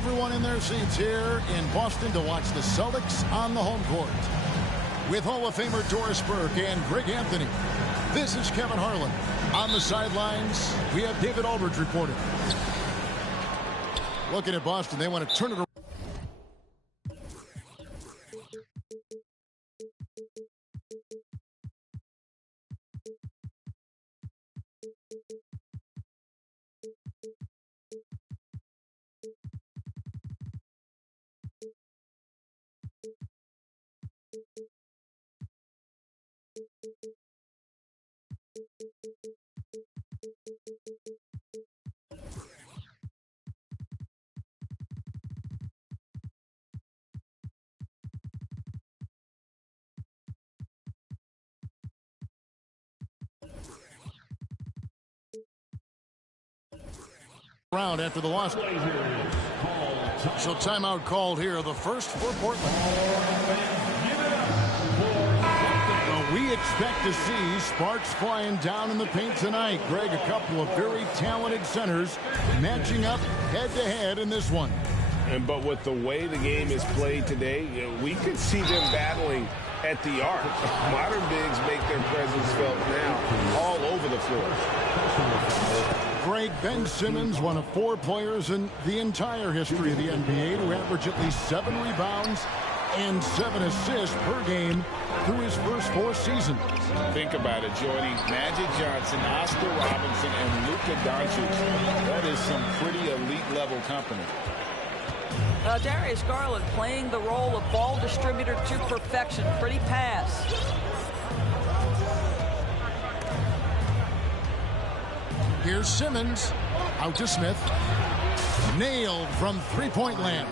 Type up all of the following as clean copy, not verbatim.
everyone in their seats here in Boston to watch the Celtics on the home court. With Hall of Famer Doris Burke and Greg Anthony, this is Kevin Harlan. On the sidelines, we have David Aldridge reporting. Looking at Boston, they want to turn it around. Round after the loss. So timeout called here, the first for Portland. Well, we expect to see sparks flying down in the paint tonight. Greg, a couple of very talented centers matching up head-to-head in this one. But with the way the game is played today, we could see them battling at the arc. Modern bigs make their presence felt now all over the floor. Greg, Ben Simmons, one of 4 players in the entire history of the NBA to average at least 7 rebounds and 7 assists per game through his first 4 seasons. Think about it, joining Magic Johnson, Oscar Robinson, and Luka Doncic. That is some pretty elite-level company. Darius Garland playing the role of ball distributor to perfection. Pretty pass. Here's Simmons. Out to Smith. Nailed from three-point land.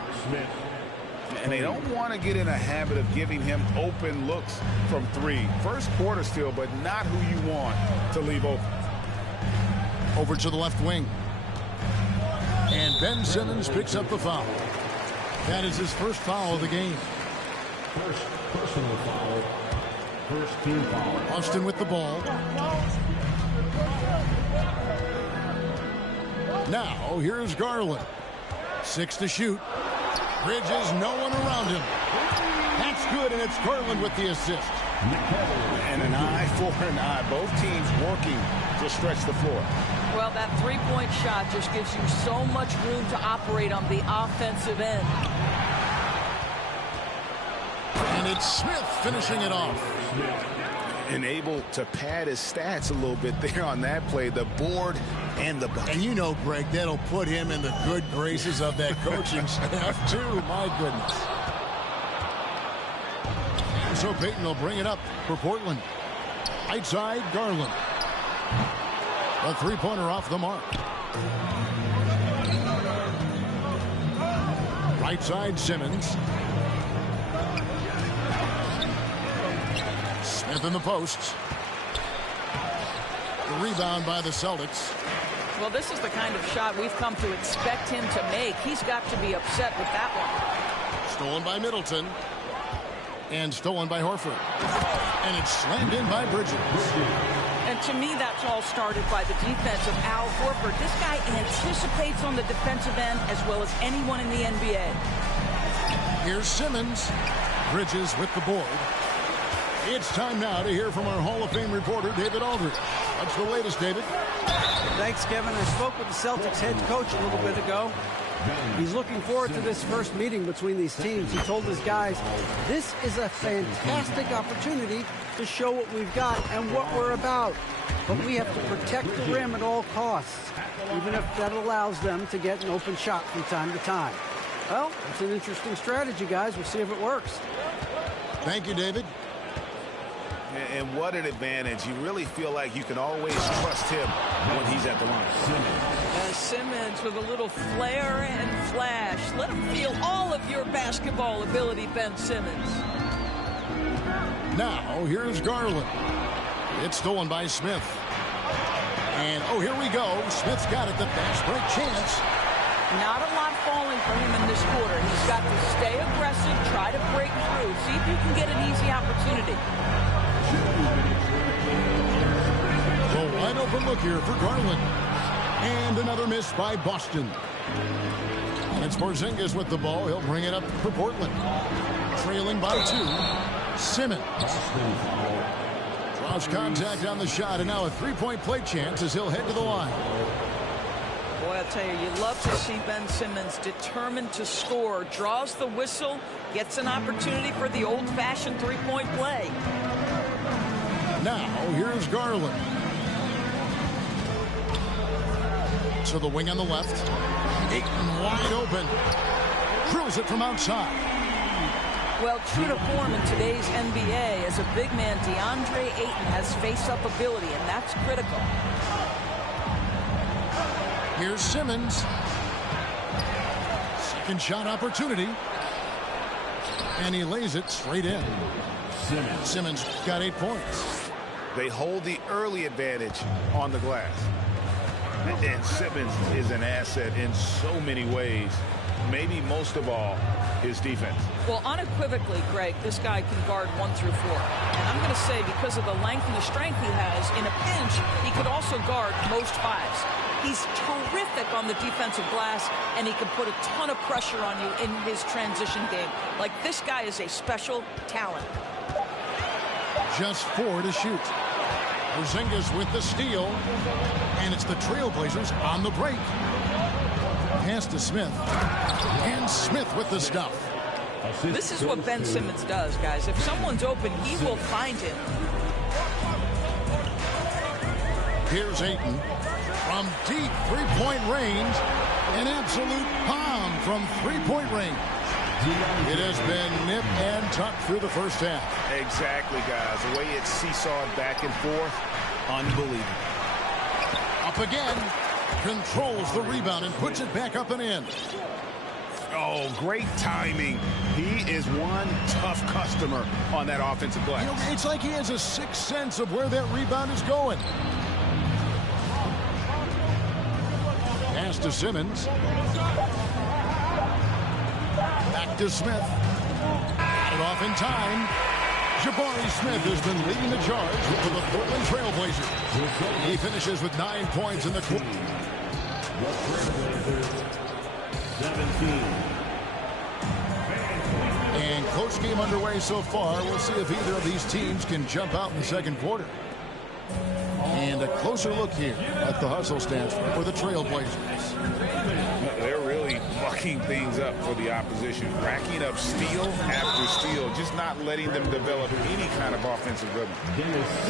And they don't want to get in a habit of giving him open looks from 3. First quarter still, but not who you want to leave open. Over to the left wing. And Ben Simmons picks up the foul. That is his first foul of the game. First personal foul. First team foul. Austin with the ball. Now, here's Garland. 6 to shoot. Bridges, no one around him. That's good, and it's Garland with the assist. And an eye for an eye. Both teams working to stretch the floor. Well, that three-point shot just gives you so much room to operate on the offensive end. And it's Smith finishing it off. And able to pad his stats a little bit there on that play. The board and the bucket. And you know, Greg, that'll put him in the good graces of that coaching staff, too. My goodness. So Payton will bring it up for Portland. Right side, Garland. A three-pointer off the mark. Right side, Simmons. Smith in the post. The rebound by the Celtics. Well, this is the kind of shot we've come to expect him to make. He's got to be upset with that one. Stolen by Middleton. And stolen by Horford. And it's slammed in by Bridges. And to me, that's all started by the defense of Al Horford. This guy anticipates on the defensive end as well as anyone in the NBA. Here's Simmons. Bridges with the board. It's time now to hear from our Hall of Fame reporter, David Aldridge. What's the latest, David? Thanks, Kevin. I spoke with the Celtics head coach a little bit ago. He's looking forward to this first meeting between these teams. He told his guys, this is a fantastic opportunity to show what we've got and what we're about. But we have to protect the rim at all costs, even if that allows them to get an open shot from time to time. Well, it's an interesting strategy, guys. We'll see if it works. Thank you, David. And what an advantage. You really feel like you can always trust him when he's at the line. Simmons with a little flair and flash. Let him feel all of your basketball ability, Ben Simmons. Now, here's Garland. It's stolen by Smith. And, oh, here we go. Smith's got it. The fast break chance. Not a lot falling for him in this quarter. He's got to stay aggressive, try to break through, see if you can get an easy opportunity. A wide open look here for Garland. And another miss by Boston. And it's Porzingis with the ball. He'll bring it up for Portland. Trailing by 2. Simmons draws contact on the shot, and now a three-point play chance as he'll head to the line. Boy, I tell you, you love to see Ben Simmons determined to score. Draws the whistle, gets an opportunity for the old-fashioned three-point play. Now, here's Garland. To the wing on the left. Ayton wide open. Drills it from outside. Well, true to form in today's NBA, as a big man, DeAndre Ayton has face-up ability, and that's critical. Here's Simmons. Second shot opportunity. And he lays it straight in. Simmons got 8 points. They hold the early advantage on the glass. And Simmons is an asset in so many ways. Maybe most of all, his defense. Well, unequivocally, Greg, this guy can guard 1 through 4. And I'm going to say, because of the length and the strength he has, in a pinch, he could also guard most 5s. He's terrific on the defensive glass, and he can put a ton of pressure on you in his transition game. Like, this guy is a special talent. Just 4 to shoot. Porzingis with the steal. And it's the Trailblazers on the break. Pass to Smith. And Smith with the stuff. This is what Ben Simmons does, guys. If someone's open, he will find him. Here's Ayton. From deep three-point range. An absolute bomb from three-point range. It has been nip and tuck through the first half. Exactly, guys. The way it's seesawed back and forth, unbelievable. Up again. Controls the rebound and puts it back up and in. Oh, great timing. He is one tough customer on that offensive glass. You know, it's like he has a sixth sense of where that rebound is going. Pass to Simmons. Back to Smith. Got it off in time. Jabari Smith has been leading the charge for the Portland Trailblazers. He finishes with 9 points in the quarter. The Trailblazers, 17. And close game underway so far. We'll see if either of these teams can jump out in the second quarter. And a closer look here at the hustle stats for the Trailblazers. They're really mucking things up for the opposition, racking up steal after steal, just not letting them develop any kind of offensive rhythm.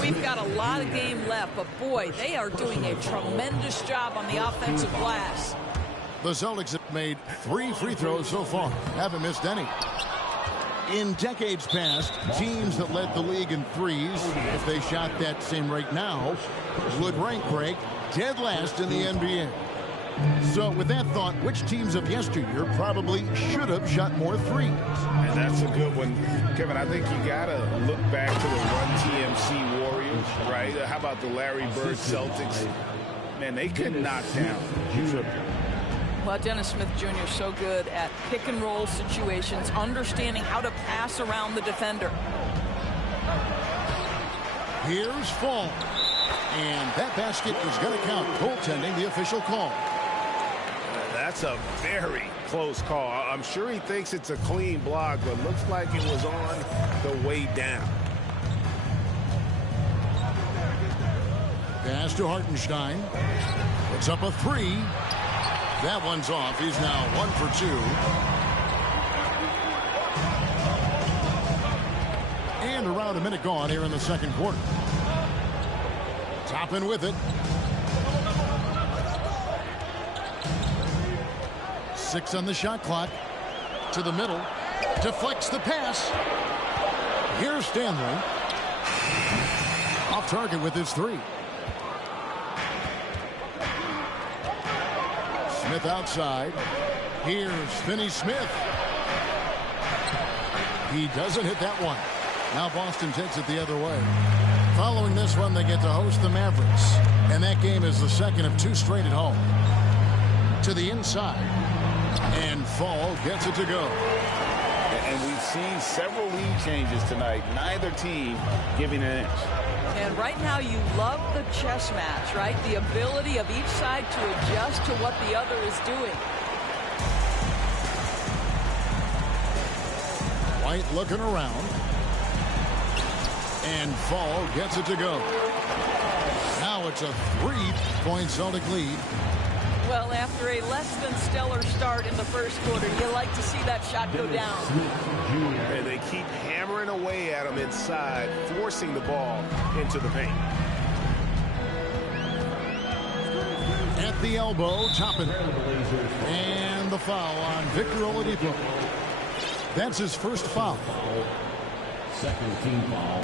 We've got a lot of game left, but boy, they are doing a tremendous job on the offensive glass. The Celtics have made 3 free throws so far, haven't missed any. In decades past, teams that led the league in threes, if they shot that same rate now, would rank break dead last in the NBA. So with that thought, which teams of yesteryear probably should have shot more threes? And that's a good one. Kevin, I think you got to look back to the Run TMC Warriors, right? How about the Larry Bird Celtics? Man, they could knock down. Well, Dennis Smith Jr. is so good at pick-and-roll situations, understanding how to pass around the defender. Here's Fall. And that basket is going to count. Goaltending, the official call. That's a very close call. I'm sure he thinks it's a clean block, but looks like it was on the way down. Pass to Hartenstein. Puts up a 3. That one's off. He's now 1 for 2. And around a minute gone here in the second quarter. Toppin with it. 6 on the shot clock. To the middle. Deflects the pass. Here's Stanley. Off target with his 3. Smith outside. Here's Finney-Smith. He doesn't hit that one. Now Boston takes it the other way. Following this one, they get to host the Mavericks. And that game is the second of 2 straight at home. To the inside. And Fall gets it to go. And we've seen several lead changes tonight. Neither team giving an inch. And right now you love the chess match, right? The ability of each side to adjust to what the other is doing. White looking around. And Fall gets it to go. Now it's a 3-point Celtic lead. Well, after a less than stellar start in the first quarter, you like to see that shot go down. And they keep hammering away at him inside, forcing the ball into the paint. At the elbow, Toppin. And the foul on Victor Oladipo. That's his first foul. Second team foul.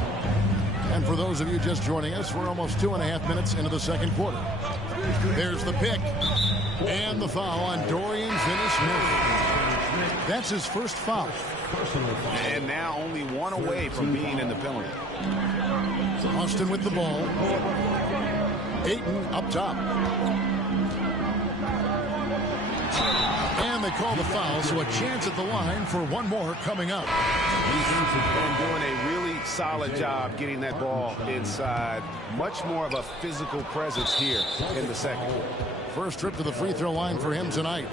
And for those of you just joining us, we're almost 2.5 minutes into the second quarter. There's the pick. And the foul on Dorian Finney-Smith. That's his first foul. And now only one away from being in the penalty. Austin with the ball. Ayton up top. And they call the foul, so a chance at the line for one more coming up. And doing a really solid job getting that ball inside. Much more of a physical presence here in the second. First trip to the free throw line for him tonight.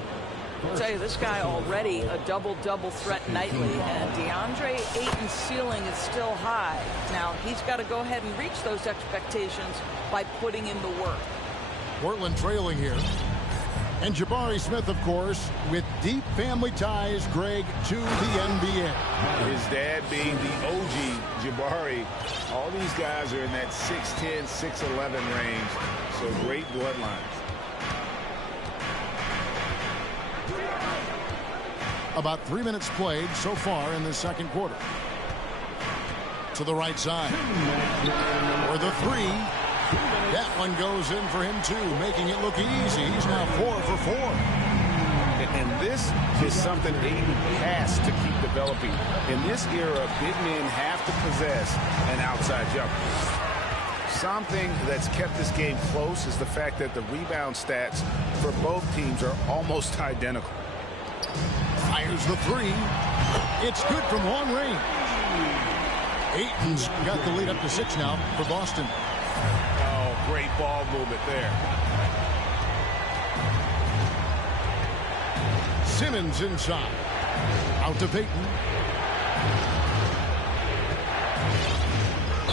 I'll tell you, this guy already a double-double threat nightly, and DeAndre Ayton's ceiling is still high. Now, he's got to go ahead and reach those expectations by putting in the work. Portland trailing here. And Jabari Smith, of course, with deep family ties, Greg, to the NBA. His dad being the OG Jabari. All these guys are in that 6'10", 6'11" range. So great bloodlines. About 3 minutes played so far in the second quarter. To the right side. For the three. That one goes in for him, too, making it look easy. He's now 4 for 4. And this is something Ayton has to keep developing. In this era, big men have to possess an outside jumper. Something that's kept this game close is the fact that the rebound stats for both teams are almost identical. Fires the three. It's good from long range. Ayton's got the lead up to 6 now for Boston. Oh, great ball movement there. Simmons inside. Out to Payton.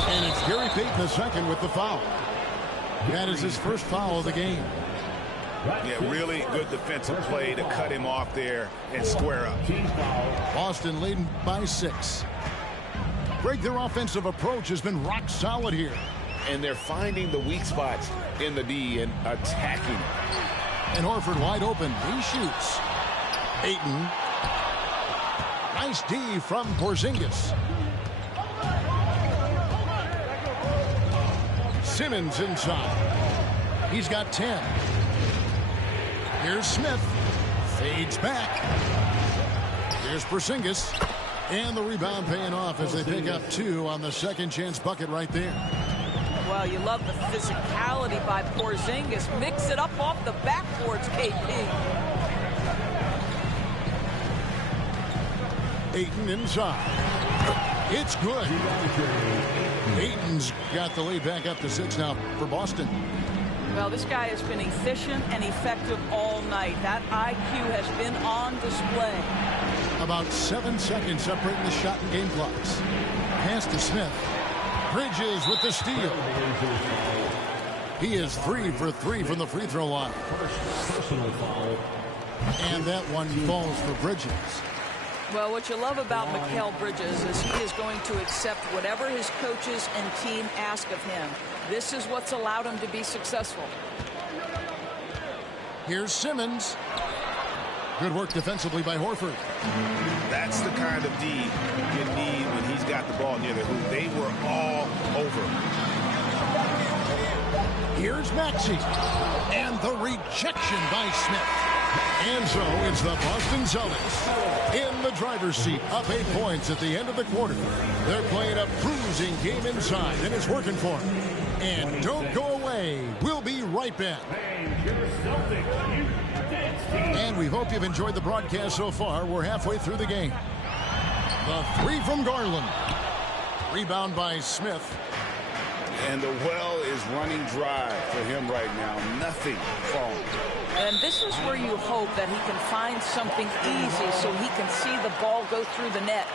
And it's Gary Payton the second with the foul. That is his first foul of the game. Yeah, really good defensive play to cut him off there and square up. Boston leading by 6. Greg, their offensive approach has been rock solid here. And they're finding the weak spots in the D and attacking. And Horford wide open. He shoots. Ayton. Nice D from Porzingis. Simmons inside. He's got 10. Here's Smith. Fades back. Here's Porzingis. And the rebound paying off as they pick up 2 on the second chance bucket right there. Well, you love the physicality by Porzingis. Mix it up off the backboards, KP. Ayton inside. It's good. Ayton's got the lead back up to 6 now for Boston. Well, this guy has been efficient and effective all night. That IQ has been on display. About 7 seconds separating the shot and game clocks. Pass to Smith. Bridges with the steal. He is 3 for 3 from the free throw line. And that one falls for Bridges. Well, what you love about Mikal Bridges is he is going to accept whatever his coaches and team ask of him. This is what's allowed him to be successful. Here's Simmons. Good work defensively by Horford. That's the kind of D you need when he's got the ball near the hoop. They were all over. Here's Maxey. And the rejection by Smith. And so it's the Boston Celtics in the driver's seat, up 8 points at the end of the quarter. They're playing a bruising game inside, and it's working for them. And don't go away. We'll be right back. And we hope you've enjoyed the broadcast so far. We're halfway through the game. The three from Garland. Rebound by Smith. And the well is running dry for him right now. Nothing falling. And this is where you hope that he can find something easy so he can see the ball go through the net.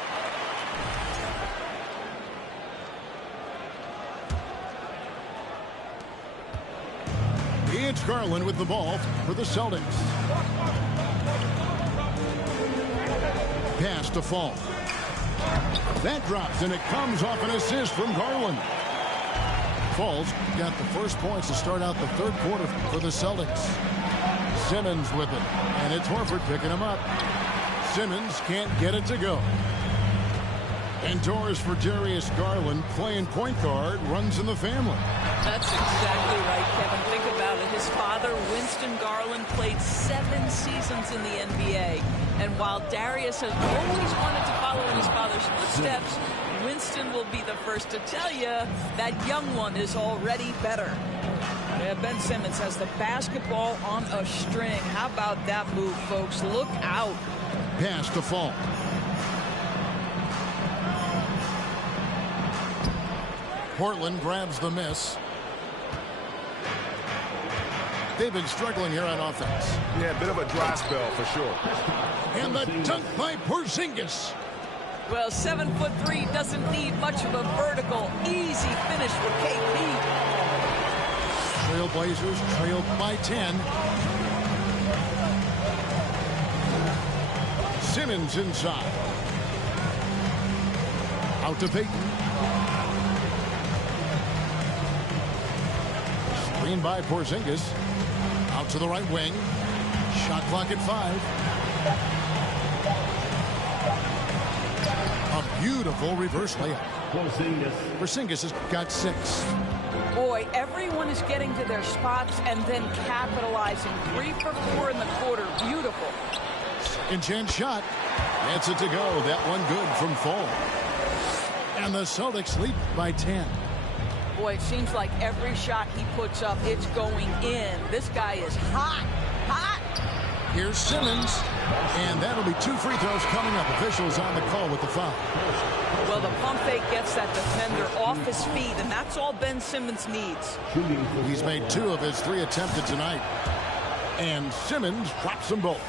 Garland with the ball for the Celtics. Pass to Fall. That drops, and it comes off an assist from Garland. Falls got the first points to start out the third quarter for the Celtics. Simmons with it, and it's Horford picking him up. Simmons can't get it to go. Indoors for Darius Garland, playing point guard, runs in the family. That's exactly right, Kevin. Think about it. His father, Winston Garland, played 7 seasons in the NBA. And while Darius has always wanted to follow in his father's footsteps, Winston will be the first to tell you that young one is already better. Yeah, Ben Simmons has the basketball on a string. How about that move, folks? Look out. Pass to Fall. Portland grabs the miss. They've been struggling here on offense. Yeah, a bit of a dry spell for sure. And the dunk by Porzingis. Well, 7'3" doesn't need much of a vertical. Easy finish for KP. Trailblazers trailed by 10. Simmons inside. Out to Payton. Screen by Porzingis. Out to the right wing. Shot clock at 5. A beautiful reverse layup. Porzingis has got 6. Boy, everyone is getting to their spots and then capitalizing. 3 for 4 in the quarter. Beautiful. Second chance shot. Gets it to go. That one good from Fall. And the Celtics lead by 10. Boy, it seems like every shot he puts up, it's going in. This guy is hot. Hot. Here's Simmons. And that'll be 2 free throws coming up. Officials on the call with the foul. Well, the pump fake gets that defender off his feet, and that's all Ben Simmons needs. He's made 2 of his 3 attempted tonight. And Simmons drops them both.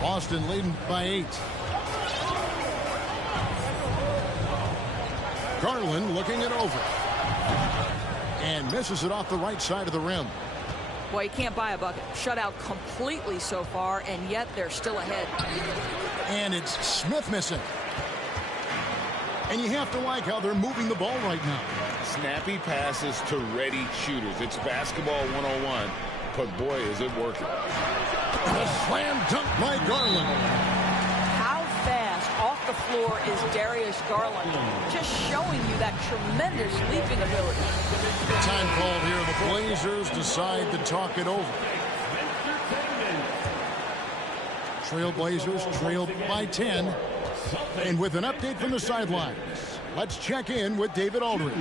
Boston leading by 8. Garland looking it over. And misses it off the right side of the rim. Boy, you can't buy a bucket. Shut out completely so far, and yet they're still ahead. And it's Smith missing. And you have to like how they're moving the ball right now. Snappy passes to ready shooters. It's basketball 101, but boy, is it working. A slam dunk by Garland. How fast off the floor is Darius Garland? Just showing you that tremendous leaping ability. Time called here. The Blazers decide to talk it over. Trailblazers trailed by 10. And with an update from the sidelines, let's check in with David Aldridge.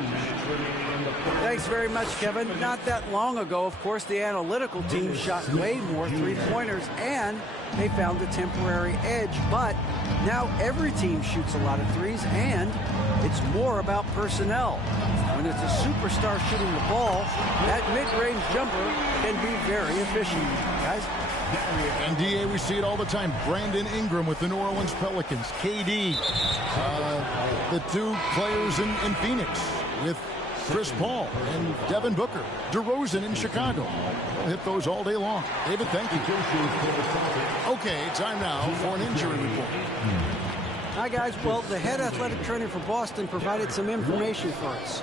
Thanks very much, Kevin. Not that long ago, of course, the analytical team shot way more three-pointers, and they found a temporary edge. But now every team shoots a lot of threes, and it's more about personnel. When it's a superstar shooting the ball, that mid-range jumper can be very efficient. Guys? And DA, we see it all the time. Brandon Ingram with the New Orleans Pelicans. KD, the 2 players in Phoenix with Chris Paul and Devin Booker. DeRozan in Chicago. We'll hit those all day long. David, thank you. Okay, time now for an injury report. Hi, guys. Well, the head athletic trainer for Boston provided some information for us.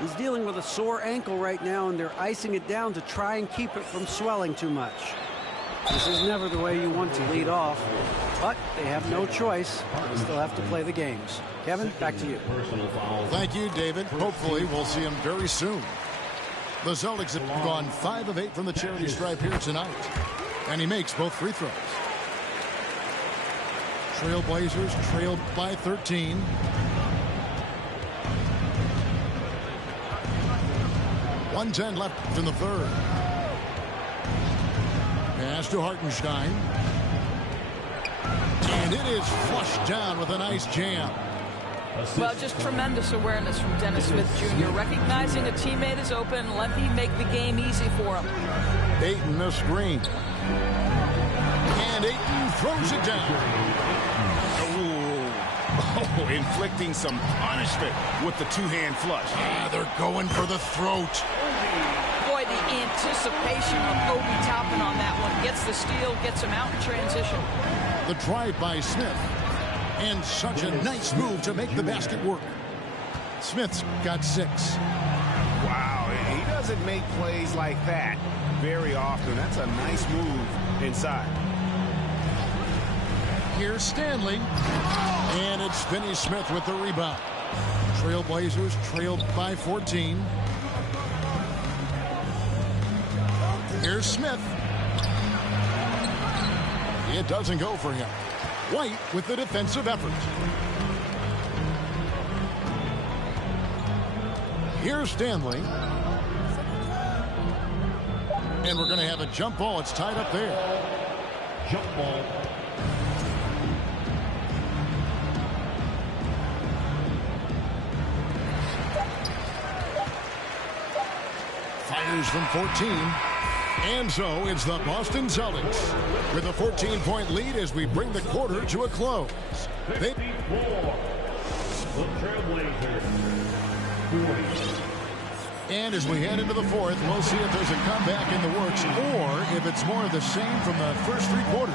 He's dealing with a sore ankle right now, and they're icing it down to try and keep it from swelling too much. This is never the way you want to lead off, but they have no choice. They still have to play the games. Kevin, back to you. Thank you, David. Hopefully, we'll see him very soon. The Celtics have gone 5 of 8 from the charity stripe here tonight, and he makes both free throws. Trailblazers trailed by 13. .110 left in the third. Pass to Hartenstein. And it is flushed down with a nice jam. Well, just tremendous awareness from Dennis Smith Jr. Recognizing a teammate is open, let me make the game easy for him. Ayton the screen. And Ayton throws it down. Oh, inflicting some punishment with the 2-hand flush. They're going for the throat. anticipation of Obi Toppin on that one. Gets the steal, gets him out in transition. The drive by Smith. And such a nice move to make the basket work. Smith's got 6. Wow, he doesn't make plays like that very often. That's a nice move inside. Here's Stanley. And it's Finney Smith with the rebound. Trailblazers trailed by 14. Here's Smith. It doesn't go for him. White with the defensive effort. Here's Stanley. And we're going to have a jump ball. It's tied up there. Jump ball. Fires from 14. And so it's the Boston Celtics with a 14-point lead as we bring the quarter to a close. The Trailblazers. And as we head into the fourth, we'll see if there's a comeback in the works or if it's more of the same from the first 3 quarters.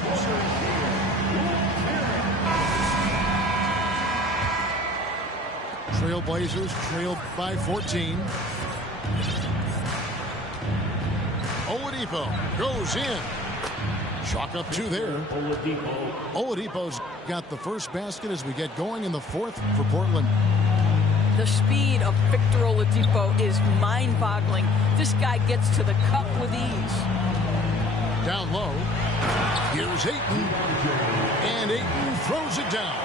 Trailblazers trailed by 14. Oladipo goes in. Chalk up 2 there. Oladipo's got the first basket as we get going in the fourth for Portland. The speed of Victor Oladipo is mind-boggling. This guy gets to the cup with ease. Down low. Here's Ayton. And Ayton throws it down.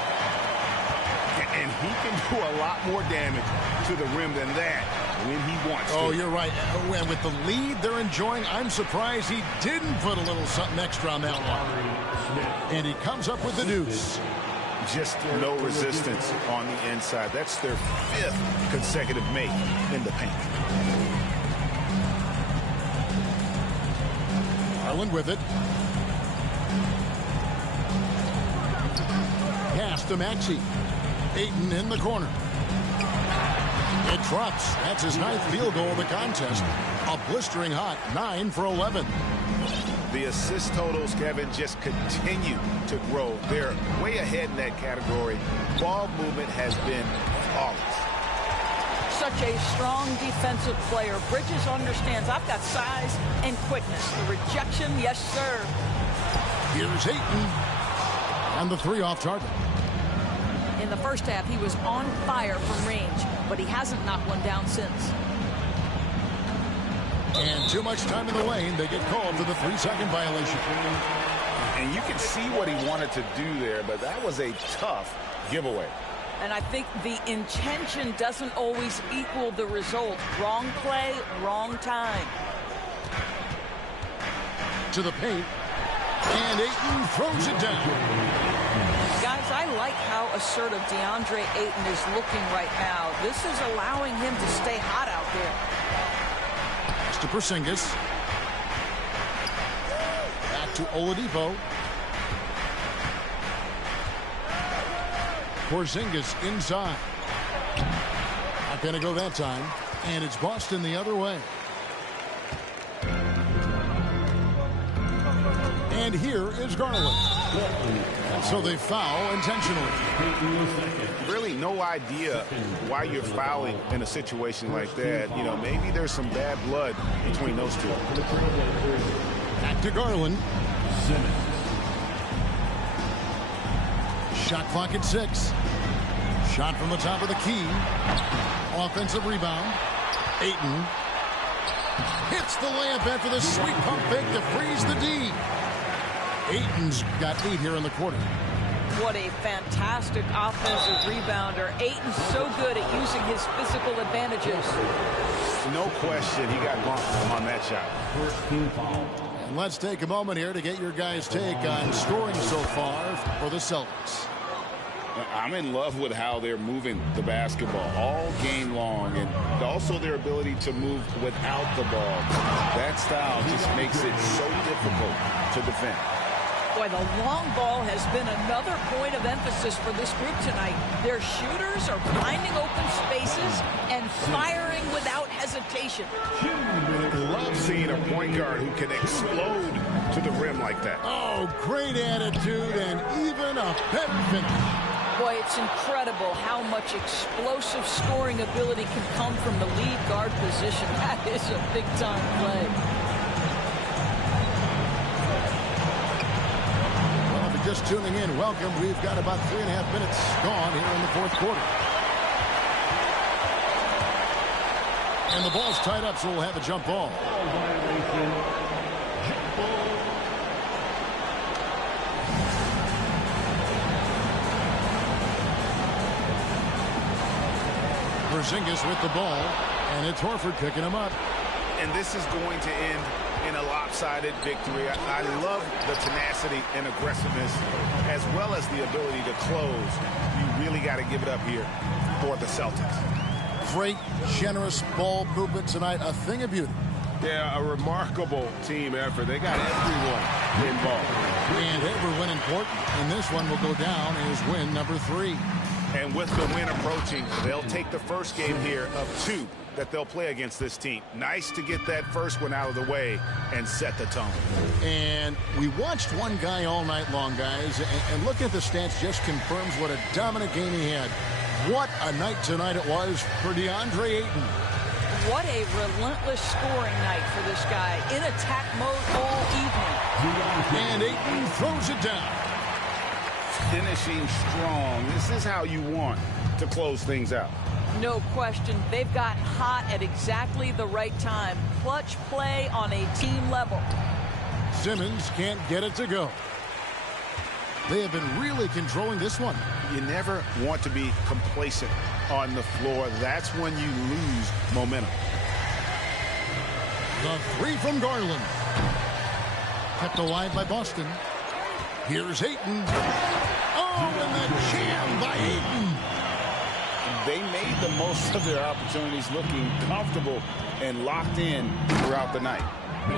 And he can do a lot more damage to the rim than that when he wants to. Oh, you're right. And with the lead they're enjoying, I'm surprised he didn't put a little something extra on that one. And he comes up with the deuce. Just no resistance on the inside. That's their 5th consecutive make in the paint. Garland with it. Pass to Maxey. Ayton in the corner. It drops. That's his 9th field goal of the contest. A blistering hot 9 for 11. The assist totals, Kevin, just continue to grow. They're way ahead in that category. Ball movement has been flawless. Such a strong defensive player. Bridges understands I've got size and quickness. The rejection, yes, sir. Here's Ayton. And the 3 off target. In the first half, he was on fire from range, but he hasn't knocked one down since. And too much time in the lane. They get called for the 3-second violation. And you can see what he wanted to do there, but that was a tough giveaway. And I think the intention doesn't always equal the result. Wrong play, wrong time. To the paint. And Ayton throws it down. Guys, I like how assertive DeAndre Ayton is looking right now. This is allowing him to stay hot out there. To Porzingis. Back to Oladipo. Porzingis inside. Not going to go that time. And it's Boston the other way. And here is Garland. So they foul intentionally. Really no idea why you're fouling in a situation like that. You know, maybe there's some bad blood between those two. Back to Garland. Shot clock at 6. Shot from the top of the key. Offensive rebound. Ayton hits the layup after the sweet pump fake to freeze the D. Ayton's got 8 here in the quarter. What a fantastic offensive rebounder. Ayton's so good at using his physical advantages. No question he got bumped on that shot. And let's take a moment here to get your guys' take on scoring so far for the Celtics. I'm in love with how they're moving the basketball all game long, and also their ability to move without the ball. That style just makes it so difficult to defend. Boy, the long ball has been another point of emphasis for this group tonight. Their shooters are finding open spaces and firing without hesitation. Love seeing a point guard who can explode to the rim like that. Oh, great attitude and even a better finish. Boy, it's incredible how much explosive scoring ability can come from the lead guard position. That is a big-time play. Well, if you're just tuning in, welcome. We've got about 3.5 minutes gone here in the fourth quarter. And the ball's tied up, so we'll have a jump ball. Porzingis with the ball, and it's Horford picking him up. And this is going to end in a lopsided victory. I love the tenacity and aggressiveness as well as the ability to close. You really got to give it up here for the Celtics. Great, generous ball movement tonight, a thing of beauty. Yeah, a remarkable team effort. They got everyone involved. And every win important, and this one will go down as win number 3. And with the win approaching, they'll take the first game here of 2 that they'll play against this team. Nice to get that first one out of the way and set the tone. And we watched one guy all night long, guys, and looking at the stats just confirms what a dominant game he had. What a night tonight it was for DeAndre Ayton. What a relentless scoring night for this guy. In attack mode all evening. And Ayton throws it down. Finishing strong. This is how you want to close things out. No question. They've gotten hot at exactly the right time. Clutch play on a team level. Simmons can't get it to go. They have been really controlling this one. You never want to be complacent on the floor. That's when you lose momentum. The 3 from Garland. Kept alive by Boston. Here's Ayton. Oh, and the jam by Ayton. They made the most of their opportunities, looking comfortable and locked in throughout the night.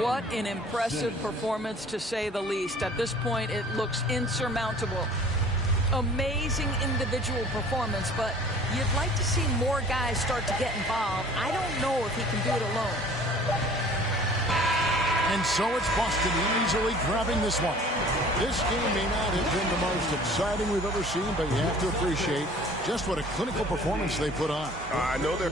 What an impressive performance, to say the least. At this point, it looks insurmountable. Amazing individual performance, but you'd like to see more guys start to get involved. I don't know if he can do it alone. And so it's Boston easily grabbing this one. This game may not have been the most exciting we've ever seen, but you have to appreciate just what a clinical performance they put on. I know they're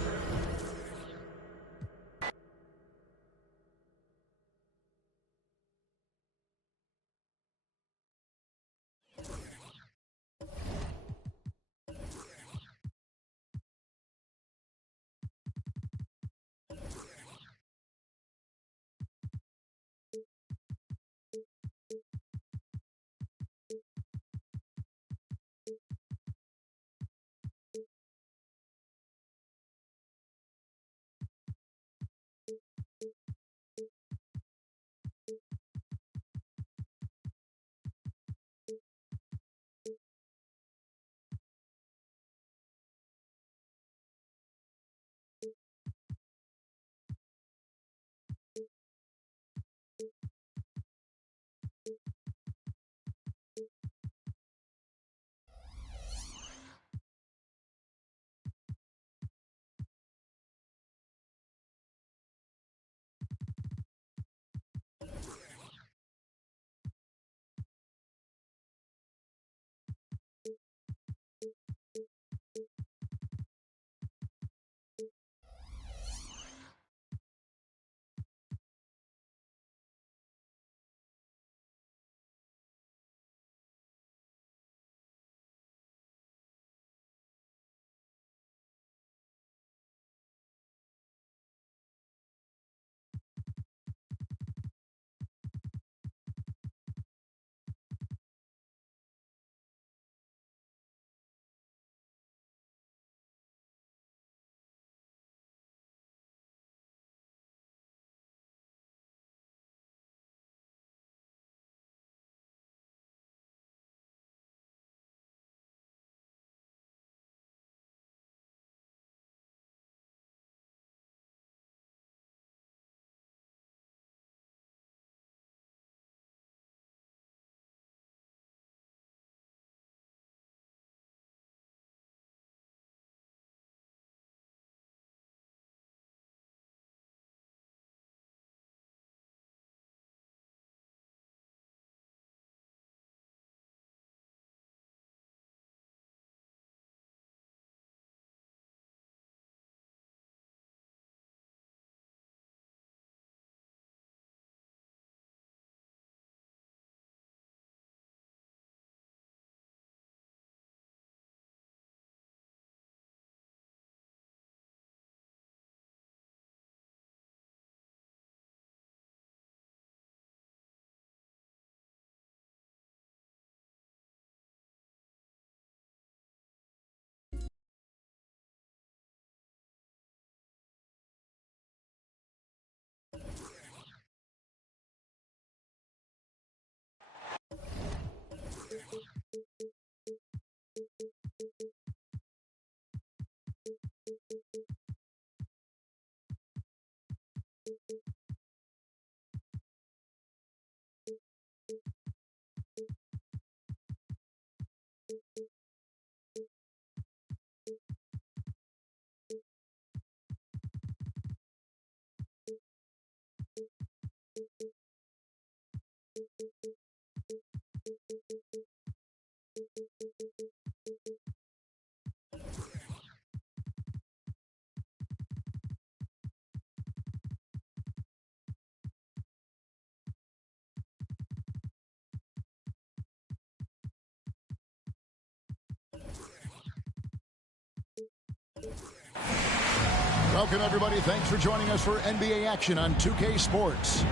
Welcome, everybody. Thanks for joining us for NBA action on 2K Sports.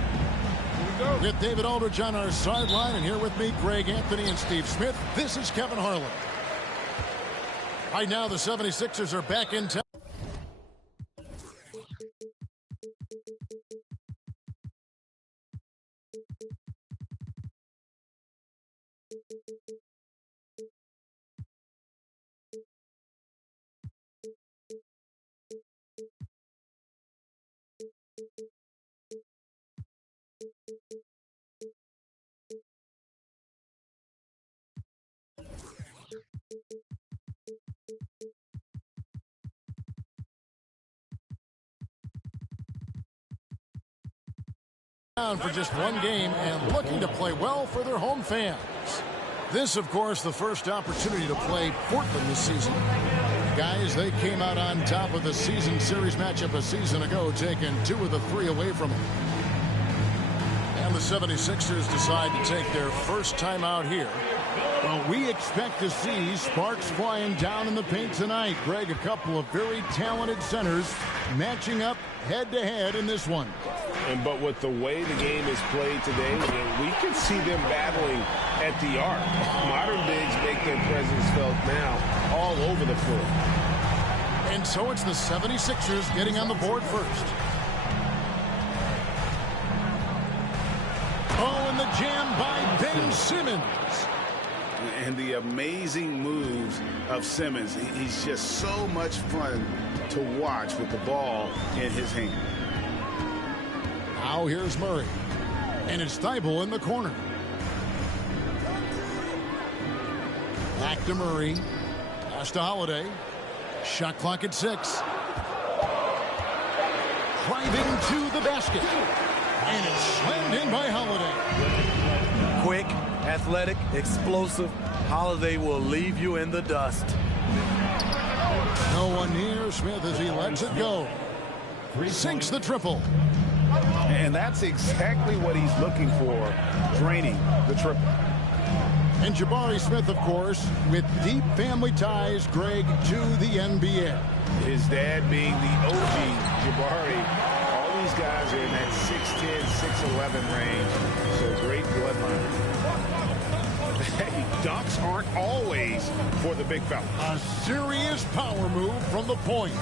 With David Aldridge on our sideline, and here with me, Greg Anthony and Steve Smith. This is Kevin Harlan. Right now, the 76ers are back in town. For just one game and looking to play well for their home fans. This, of course, the first opportunity to play Portland this season. Guys, they came out on top of the season series matchup a season ago, taking 2 of the 3 away from them. And the 76ers decide to take their first time out here. Well, we expect to see sparks flying down in the paint tonight. Greg, a couple of very talented centers matching up head-to-head in this one. But with the way the game is played today, we can see them battling at the arc. Modern bigs make their presence felt now all over the floor. And so it's the 76ers getting on the board first. Oh, and the jam by Ben Simmons. And the amazing moves of Simmons. He's just so much fun to watch with the ball in his hand. Now here's Murray. And it's Thibault in the corner. Back to Murray. Pass to Holiday. Shot clock at 6. Driving to the basket. And it's slammed in by Holiday. Quick, athletic, explosive. Holiday will leave you in the dust. No one near Smith as he lets it go. Sinks the triple. And that's exactly what he's looking for, draining the triple. And Jabari Smith, of course, with deep family ties, Greg, to the NBA. His dad being the OG Jabari. All these guys are in that 6'10", 6'11" range. So great bloodline. Hey, dunks aren't always for the big fella. A serious power move from the point.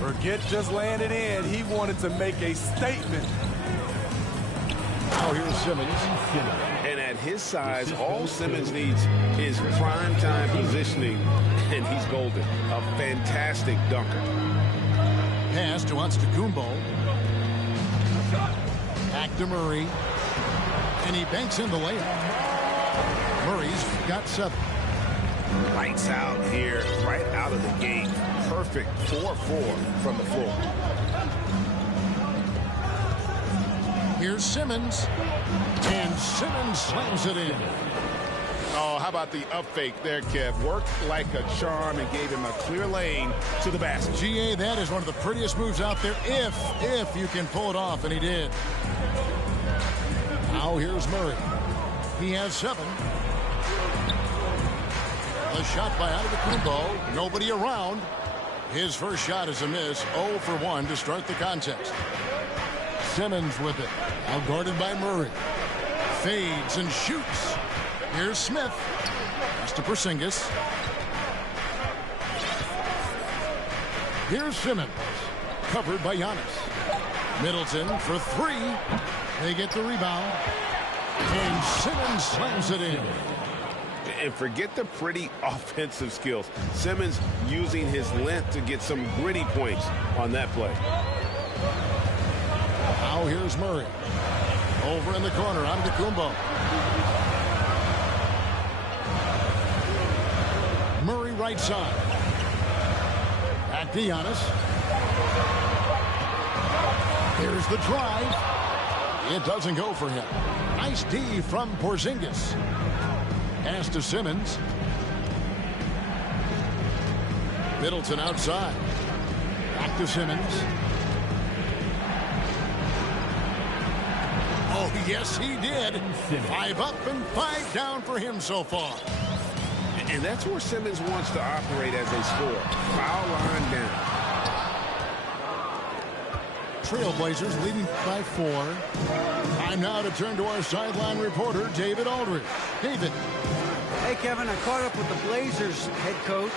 Forget just laying it in. He wanted to make a statement. Now here's Simmons. And at his size, all Simmons needs is prime-time positioning, and he's golden. A fantastic dunker. Pass to Antetokounmpo. Back to Murray. And he banks in the layup. Murray's got 7. Lights out here, right out of the gate. Perfect 4-4 from the floor. Here's Simmons. And Simmons slams it in. Oh, how about the up fake there, Kev? Worked like a charm and gave him a clear lane to the basket. GA, that is one of the prettiest moves out there, if you can pull it off, and he did. Now here's Murray. He has 7. The shot by Antetokounmpo. Nobody around. His first shot is a miss. 0 for 1 to start the contest. Simmons with it. Now guarded by Murray. Fades and shoots. Here's Smith. Pass to Porzingis. Here's Simmons. Covered by Giannis. Middleton for 3. They get the rebound. And Simmons slams it in. And forget the pretty offensive skills. Simmons using his length to get some gritty points on that play. Now here's Murray. Over in the corner, Antetokounmpo. Murray right side. Back to Giannis. Here's the drive. It doesn't go for him. Nice D from Porzingis. Pass to Simmons. Middleton outside. Back to Simmons. Oh, yes, he did. 5 up and 5 down for him so far. And that's where Simmons wants to operate as a scorer. Foul line down. Trailblazers leading by 4. Time now to turn to our sideline reporter, David Aldridge. David. Hey, Kevin, I caught up with the Blazers head coach.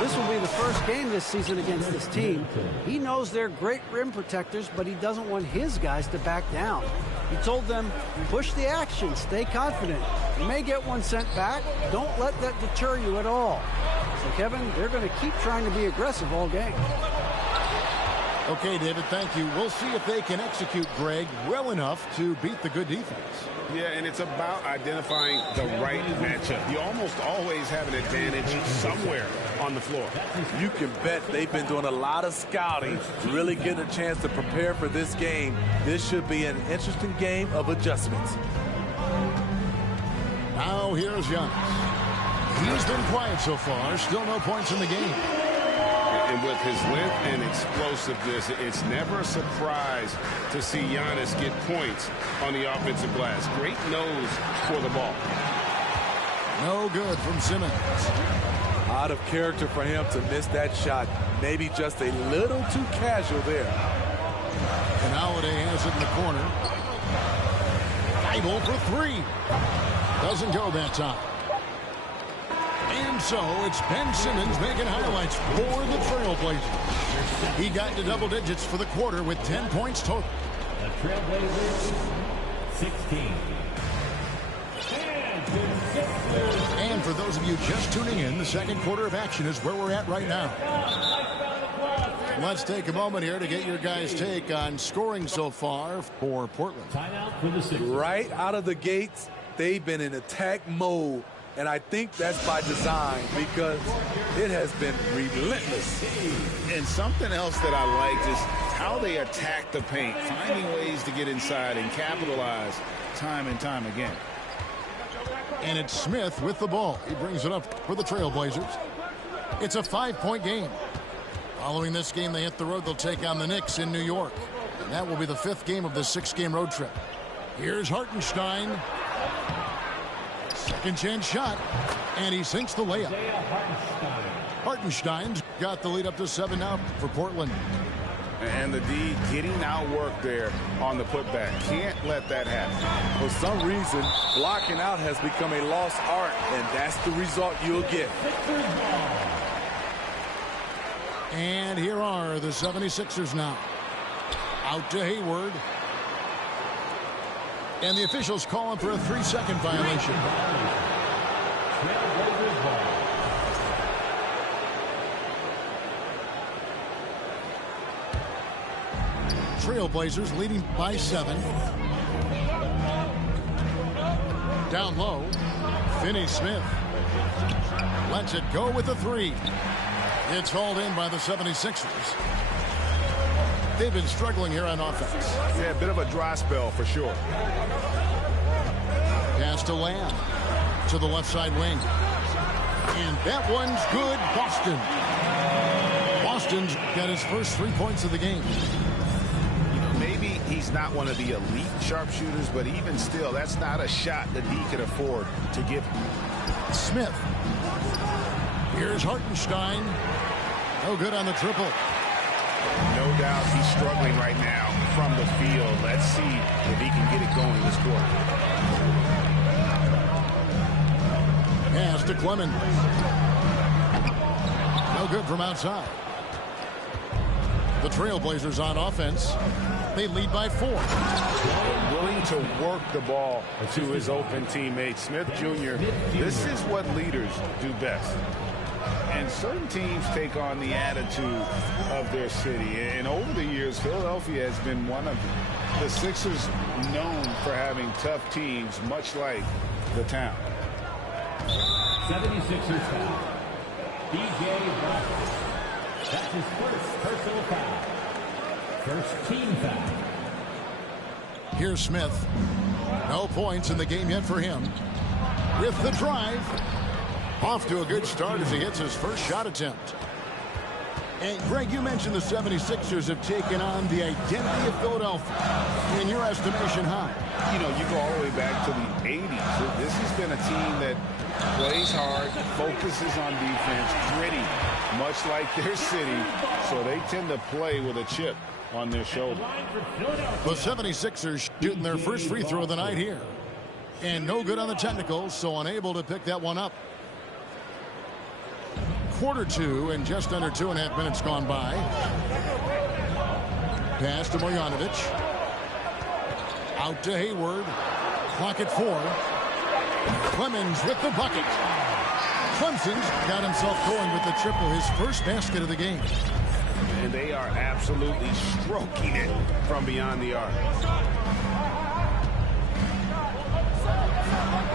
This will be the first game this season against this team. He knows they're great rim protectors, but he doesn't want his guys to back down. He told them, push the action, stay confident. You may get one sent back. Don't let that deter you at all. So, Kevin, they're going to keep trying to be aggressive all game. Okay, David, thank you. We'll see if they can execute Greg well enough to beat the good defense. Yeah, and it's about identifying the right matchup. You almost always have an advantage somewhere on the floor. You can bet they've been doing a lot of scouting to really get a chance to prepare for this game. This should be an interesting game of adjustments. Now here's Giannis. He's been quiet so far. Still no points in the game. And with his length and explosiveness, it's never a surprise to see Giannis get points on the offensive glass. Great nose for the ball. No good from Simmons. Out of character for him to miss that shot. Maybe just a little too casual there. And Holiday has it in the corner. Idle for 3. Doesn't go that time. And so it's Ben Simmons making highlights for the Trailblazers. He got to double digits for the quarter with 10 points total. The Trailblazers, 16. And for those of you just tuning in, the second quarter of action is where we're at right now. Let's take a moment here to get your guys' take on scoring so far for Portland. Timeout for the Sixers. Right out of the gates, they've been in attack mode. And I think that's by design because it has been relentless. And something else that I liked is how they attack the paint, finding ways to get inside and capitalize time and time again. And it's Smith with the ball. He brings it up for the Trailblazers. It's a 5-point game. Following this game, they hit the road. They'll take on the Knicks in New York. And that will be the 5th game of this 6-game road trip. Here's Hartenstein. Second chance shot, and he sinks the layup. Hartenstein's got the lead up to 7 now for Portland. And the D getting outworked there on the putback. Can't let that happen. For some reason, blocking out has become a lost art, and that's the result you'll get. And here are the 76ers now. Out to Hayward. And the officials calling for a 3-second violation. Trailblazers leading by 7. Down low. Finney-Smith lets it go with a 3. It's hauled in by the 76ers. They've been struggling here on offense. Yeah, a bit of a dry spell for sure. Pass to Lamb to the left side wing. And that one's good. Boston. Boston's got his first 3 points of the game. Maybe he's not one of the elite sharpshooters, but even still, that's not a shot that he could afford to give him. Smith. Here's Hartenstein. No good on the triple. No doubt he's struggling right now from the field. Let's see if he can get it going this quarter. Pass to Clemens. No good from outside. The Trailblazers on offense. They lead by 4. Willing to work the ball to his open teammate. Smith Jr., this is what leaders do best. And certain teams take on the attitude of their city. And over the years, Philadelphia has been one of the Sixers known for having tough teams, much like the town. 76ers foul. DJ Bryant. That's his first personal foul. First team foul. Here's Smith. No points in the game yet for him. With the drive. Off to a good start as he hits his first shot attempt. And Greg, you mentioned the 76ers have taken on the identity of Philadelphia. In your estimation, how? You know, you go all the way back to the 80s. This has been a team that plays hard, focuses on defense, gritty, much like their city. So they tend to play with a chip on their shoulder. The 76ers shooting their first free throw of the night here. And no good on the technicals, so unable to pick that one up. Quarter two and just under 2.5 minutes gone by. Pass to Bojanovic. Out to Hayward. Clock at 4. Clemens with the bucket. Clemson's got himself going with the triple, his first basket of the game. And they are absolutely stroking it from beyond the arc.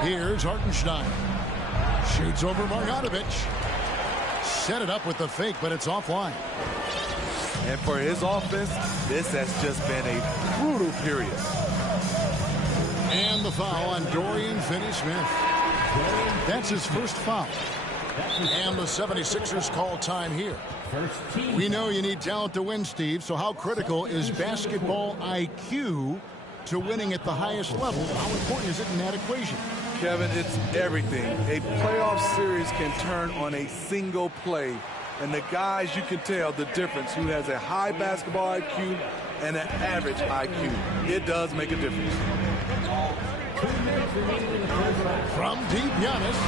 Here's Hartenstein. Shoots over Bojanovic. Set it up with the fake, but it's offline. And for his offense, this has just been a brutal period. And the foul on Dorian Finney-Smith. That's his first foul. And the 76ers call time here. We know you need talent to win, Steve, so how critical is basketball IQ to winning at the highest level? How important is it in that equation? Kevin, it's everything. A playoff series can turn on a single play. And the guys, you can tell the difference who has a high basketball IQ and an average IQ. It does make a difference. From deep, Giannis.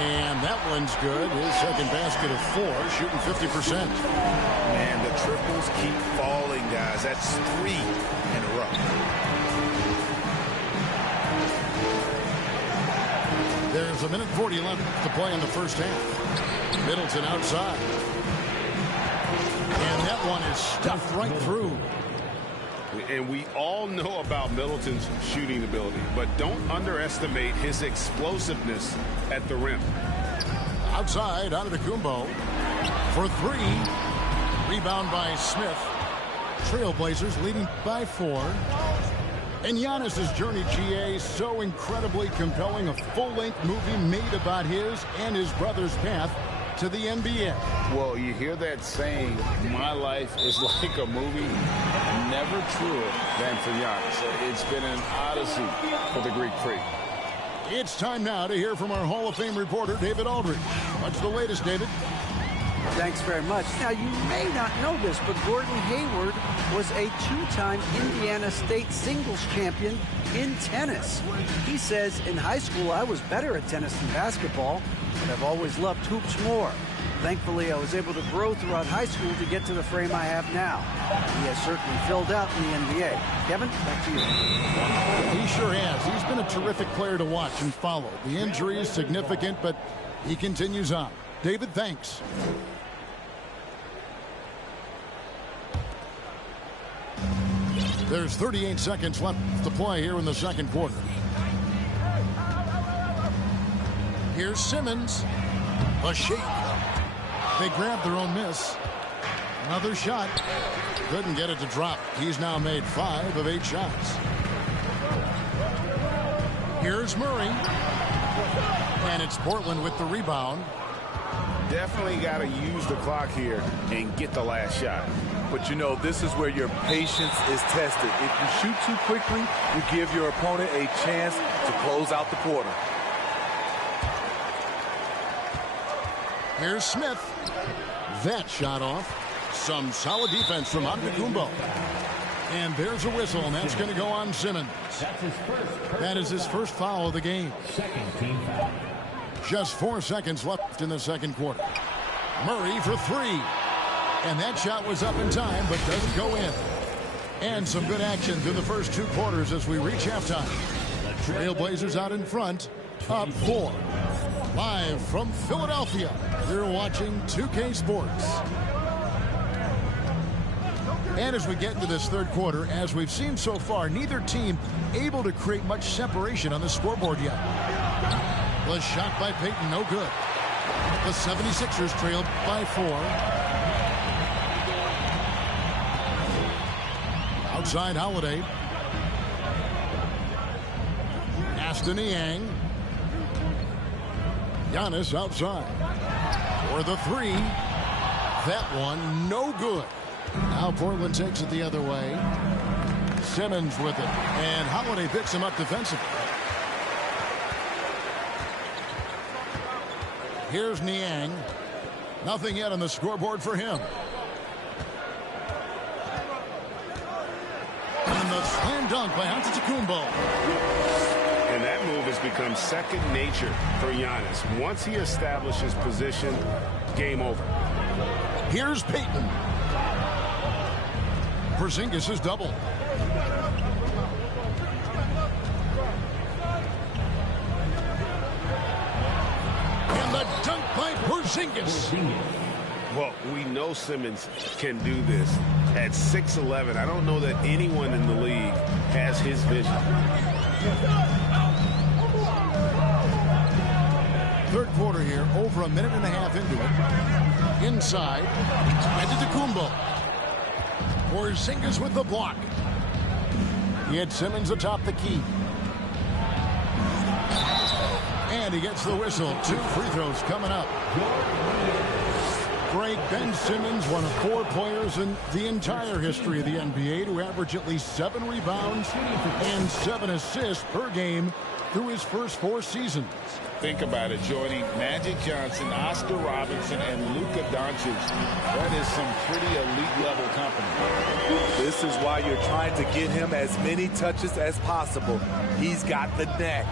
And that one's good. His second basket of 4, shooting 50%. Man, the triples keep falling, guys. That's 3 in a row. There's 1:40 left to play in the first half. Middleton outside. And that one is stuffed right through. And we all know about Middleton's shooting ability, but don't underestimate his explosiveness at the rim. Outside, Antetokounmpo for 3. Rebound by Smith. Trailblazers leading by 4. And Giannis' journey, GA, so incredibly compelling. A full-length movie made about his and his brother's path to the NBA. Well, you hear that saying, my life is like a movie. Never truer than for Giannis. It's been an odyssey for the Greek freak. It's time now to hear from our Hall of Fame reporter, David Aldridge. What's the latest, David? Thanks very much. Now, you may not know this, but Gordon Hayward was a 2-time Indiana State singles champion in tennis. He says, in high school, I was better at tennis than basketball, but I've always loved hoops more. Thankfully, I was able to grow throughout high school to get to the frame I have now. He has certainly filled out in the NBA. Kevin, back to you. He sure has. He's been a terrific player to watch and follow. The injury is significant, but he continues on. David, thanks. There's 38 seconds left to play here in the second quarter. Here's Simmons. A shake. They grabbed their own miss. Another shot. Couldn't get it to drop. He's now made 5 of 8 shots. Here's Murray. And it's Portland with the rebound. Definitely got to use the clock here and get the last shot. But you know, this is where your patience is tested. If you shoot too quickly, you give your opponent a chance to close out the quarter. Here's Smith. That shot off. Some solid defense from Antetokounmpo. And there's a whistle, and that's going to go on Simmons. That is his first foul of the game. Second team foul. Just 4 seconds left in the second quarter. Murray for 3. And that shot was up in time, but doesn't go in. And some good action through the first 2 quarters as we reach halftime. Trailblazers out in front, up 4. Live from Philadelphia, you're watching 2K Sports. And as we get into this third quarter, as we've seen so far, neither team able to create much separation on the scoreboard yet. The shot by Payton, no good. The 76ers trailed by 4. Outside Holiday. Pitch to Niang. Giannis outside. For the three. That one no good. Now Portland takes it the other way. Simmons with it. And Holiday picks him up defensively. Here's Niang. Nothing yet on the scoreboard for him. And the slam dunk by Antetokounmpo. And that move has become second nature for Giannis. Once he establishes position, game over. Here's Payton. Porzingis is double. And the dunk by Porzingis. Well, we know Simmons can do this. At 6'11", I don't know that anyone in the league has his vision. Third quarter here, over a minute and a half into it. Inside, Antetokounmpo. Porzingis with the block. He had Simmons atop the key. And he gets the whistle. 2 free throws coming up. Greg, Ben Simmons, one of 4 players in the entire history of the NBA to average at least 7 rebounds and 7 assists per game through his first 4 seasons. Think about it, Jordy. Magic Johnson, Oscar Robertson, and Luka Doncic. That is some pretty elite-level company. This is why you're trying to get him as many touches as possible. He's got the neck.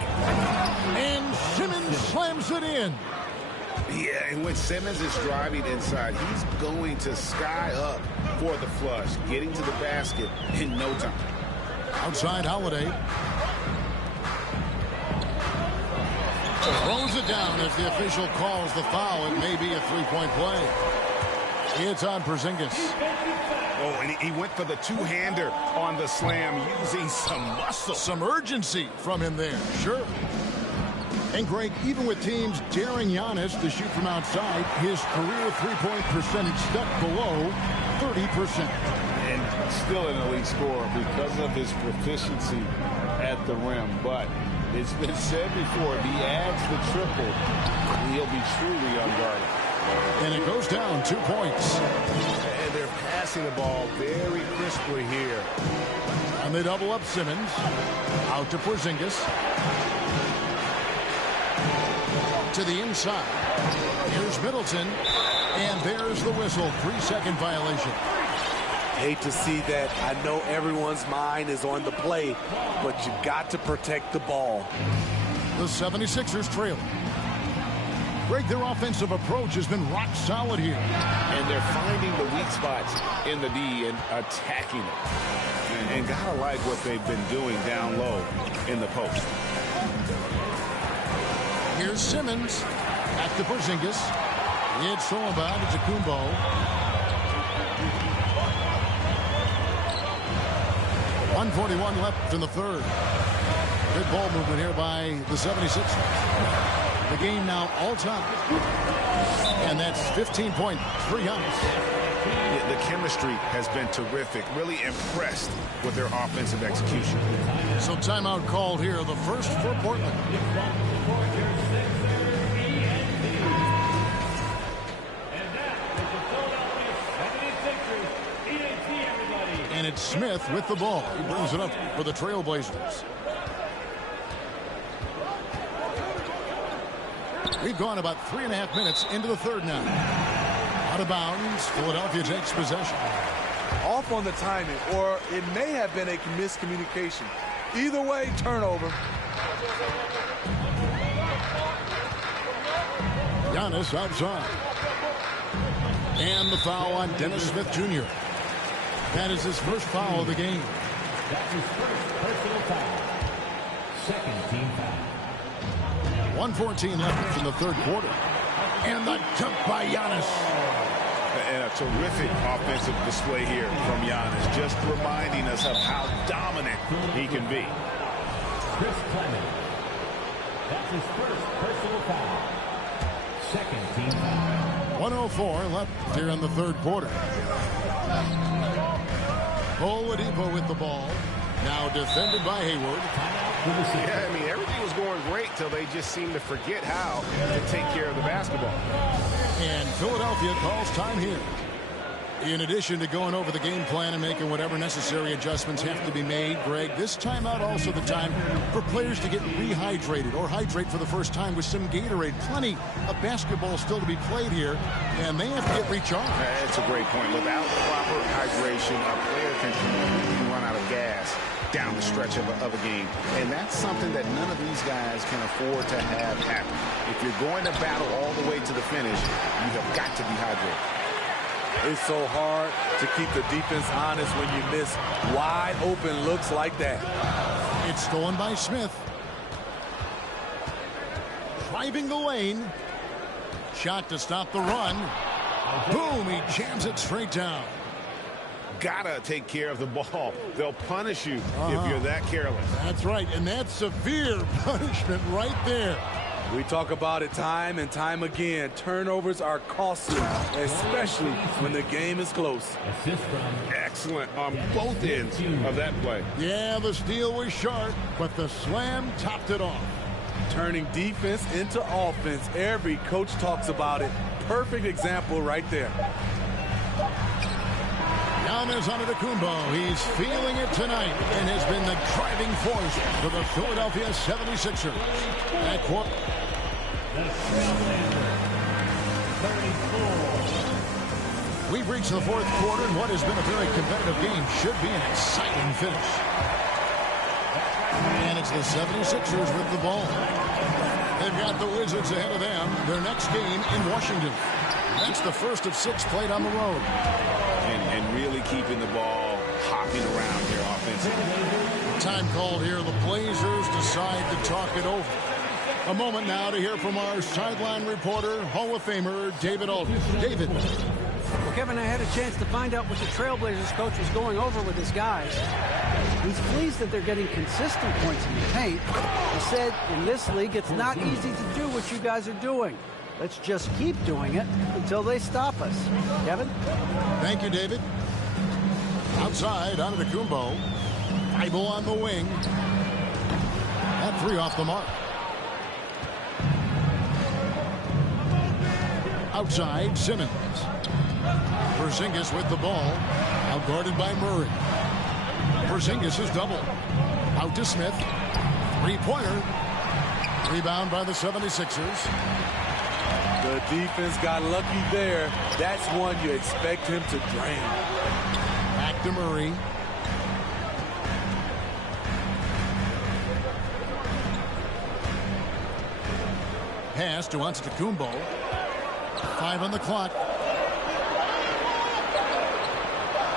And Simmons slams it in. Yeah, and when Simmons is driving inside, he's going to sky up for the flush, getting to the basket in no time. Outside Holiday. Throws it down as the official calls the foul. It may be a 3-point play. It's on Porzingis. Oh, and he went for the two-hander on the slam using some muscle. Some urgency from him there. Sure. And Greg, even with teams daring Giannis to shoot from outside, his career three-point percentage stuck below 30%. And still an elite scorer because of his proficiency at the rim. But it's been said before, if he adds the triple, he'll be truly unguarded. And it goes down 2 points. And they're passing the ball very crisply here. And they double up Simmons. Out to Porzingis. To the inside. Here's Middleton. And there's the whistle. 3-second violation. Hate to see that. I know everyone's mind is on the play, but you got to protect the ball. The 76ers trail. Greg, their offensive approach has been rock solid here. And they're finding the weak spots in the D and attacking it. And gotta like what they've been doing down low in the post. Here's Simmons. Back to Porzingis. It's thrown by Antetokounmpo. 1:41 left in the third. Good ball movement here by the 76ers. The game now all time. And that's 15 points for Giannis. Yeah, the chemistry has been terrific. Really impressed with their offensive execution. So timeout called here. The first for Portland. And it's Smith with the ball. He brings it up for the Trailblazers. We've gone about 3.5 minutes into the third now. Out of bounds. Philadelphia takes possession. Off on the timing, or it may have been a miscommunication. Either way, turnover. Giannis outside. And the foul on Dennis Smith Jr. That is his first foul of the game. That's his first personal foul. Second team foul. 1:14 left in the third quarter. And the jump by Giannis. And a terrific offensive display here from Giannis, just reminding us of how dominant he can be. Chris Clement. That's his first personal foul. Second team foul. 1:04 left here in the third quarter. Oladipo with the ball. Now defended by Hayward. Yeah, I mean, everything was going great till they just seemed to forget how to take care of the basketball. And Philadelphia calls time here. In addition to going over the game plan and making whatever necessary adjustments have to be made, Greg, this timeout also the time for players to get rehydrated or hydrate for the first time with some Gatorade. Plenty of basketball still to be played here, and they have to get recharged. That's a great point. Without proper hydration, a player can run out of gas down the stretch of a game. And that's something that none of these guys can afford to have happen. If you're going to battle all the way to the finish, you have got to be hydrated. It's so hard to keep the defense honest when you miss wide open looks like that. It's stolen by Smith. Driving the lane. Shot to stop the run. Boom, he jams it straight down. Gotta take care of the ball. They'll punish you if you're that careless. That's right, and that's severe punishment right there. We talk about it time and time again. Turnovers are costly, especially when the game is close. Excellent on both ends of that play. Yeah, the steal was sharp, but the slam topped it off. Turning defense into offense. Every coach talks about it. Perfect example right there. Giannis Antetokounmpo. He's feeling it tonight and has been the driving force for the Philadelphia 76ers. At court. We've reached the fourth quarter, and what has been a very competitive game should be an exciting finish. And it's the 76ers with the ball. They've got the Wizards ahead of them. Their next game in Washington. That's the first of 6 played on the road. And really keeping the ball hopping around here offensively. Time called here. The Blazers decide to talk it over. A moment now to hear from our sideline reporter, Hall of Famer David Aldridge. David. Well, Kevin, I had a chance to find out what the Trailblazers coach was going over with his guys. He's pleased that they're getting consistent points in the paint. He said, in this league, it's not easy to do what you guys are doing. Let's just keep doing it until they stop us. Kevin? Thank you, David. Outside, Antetokounmpo. Bible on the wing. That 3 off the mark. Outside, Simmons. Porzingis with the ball. Outguarded by Murray. Porzingis is double. Out to Smith. 3-pointer. Rebound by the 76ers. The defense got lucky there. That's one you expect him to drain. Back to Murray. Pass to Antetokounmpo. 5 on the clock.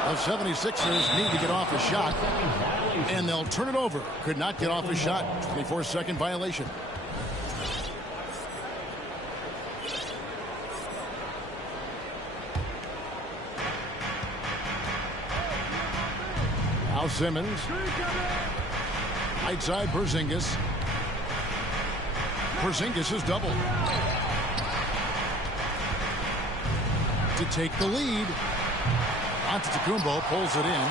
The 76ers need to get off a shot, and they'll turn it over. Could not get off a shot. 24-second violation. Now Simmons. Right side, Porzingis. Porzingis is double. To take the lead. Antetokounmpo pulls it in.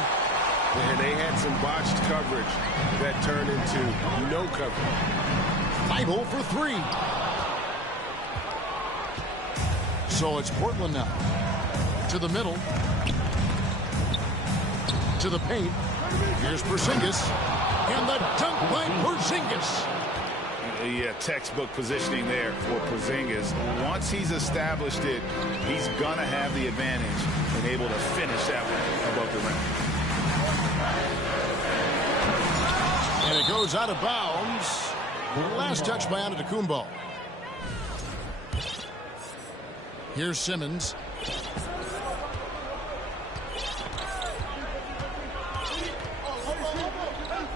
And they had some botched coverage that turned into no coverage. Bible for 3. So it's Portland now. To the middle. To the paint. Here's Porzingis. And the dunk by Porzingis. Yeah, textbook positioning there for Porzingis. Once he's established it, he's going to have the advantage and able to finish that one above the rim. And it goes out of bounds. Last touch by Antetokounmpo. Here's Simmons.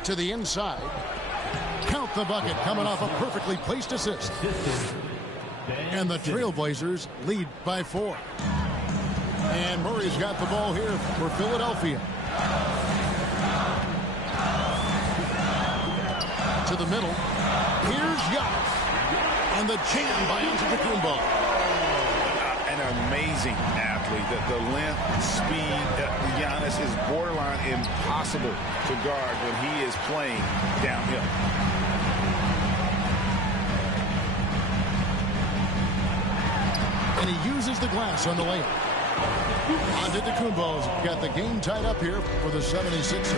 To the inside. Count the bucket coming off a perfectly placed assist. And the Trailblazers lead by 4. And Murray's got the ball here for Philadelphia. To the middle. Here's Giannis. And the jam by Antetokounmpo. An amazing quickly. The length, speed, Giannis is borderline impossible to guard when he is playing downhill. And he uses the glass on the layup. Antetokounmpo's got the game tied up here for the 76ers.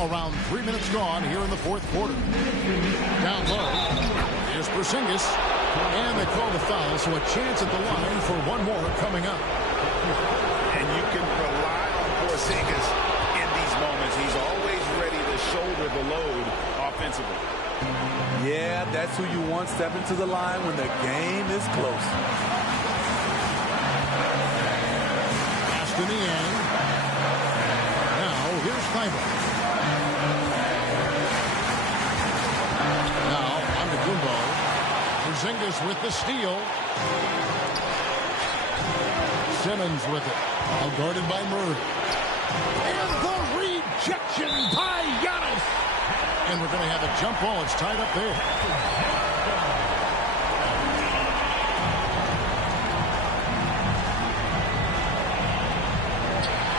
Around 3 minutes gone here in the fourth quarter. Down low. Here's Porzingis. And they call the foul, so a chance at the line for one more coming up. And you can rely on Porzingis in these moments. He's always ready to shoulder the load offensively. Yeah, that's who you want stepping to the line when the game is close. Pass to Niang. Now, here's Thybulle. Now, Antetokounmpo. Porzingis with the steal. Simmons with it. Now guarded by Murray. And the rejection by Giannis. And we're going to have a jump ball. It's tied up there.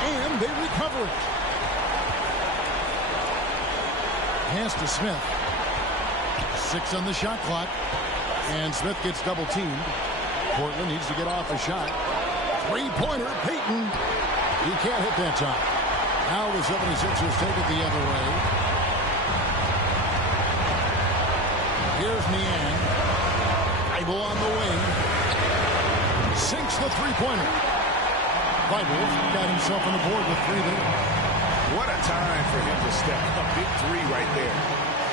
And they recover it. Pass to Smith. 6 on the shot clock. And Smith gets double teamed. Portland needs to get off a shot. Three-pointer, Payton. He can't hit that time. Now the 76ers take it the other way. Here's Niang. Thybulle on the wing. Sinks the three-pointer. Thybulle got himself on the board with 3 there. What a time for him to step up. Big 3 right there.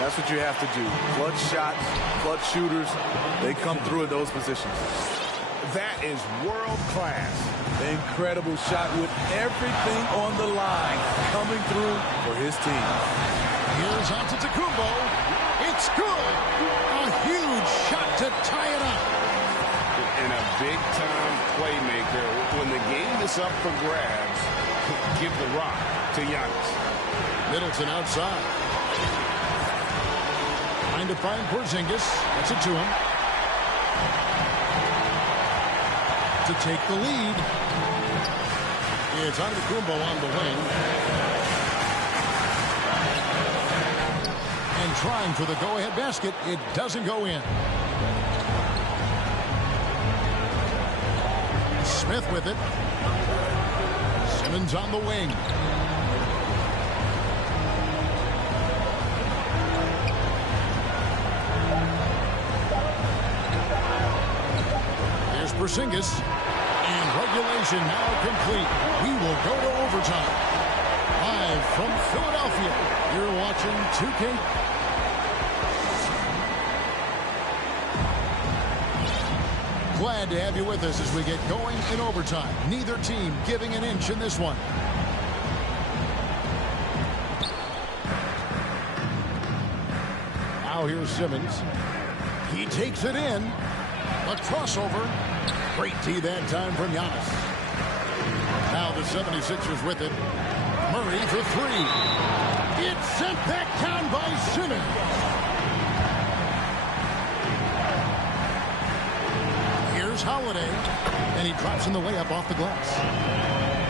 That's what you have to do. Clutch shots, clutch shooters, they come through in those positions. That is world class. Incredible shot with everything on the line coming through for his team. Here's Antetokounmpo. It's good. A huge shot to tie it up. And a big-time playmaker. When the game is up for grabs, give the rock to Giannis. Middleton outside. Trying to find Porzingis. That's it to him. To take the lead. It's Antetokounmpo on the wing. And trying for the go-ahead basket. It doesn't go in. Smith with it. Simmons on the wing. Here's Porzingis. And regulation now complete. We will go to overtime. Live from Philadelphia. You're watching 2K. Glad to have you with us as we get going in overtime. Neither team giving an inch in this one. Now here's Simmons. He takes it in. A crossover. Great tee that time from Giannis. Now the 76ers with it. Murray for 3. It's sent back down by Simmons. Here's Holiday. And he drops in the layup off the glass.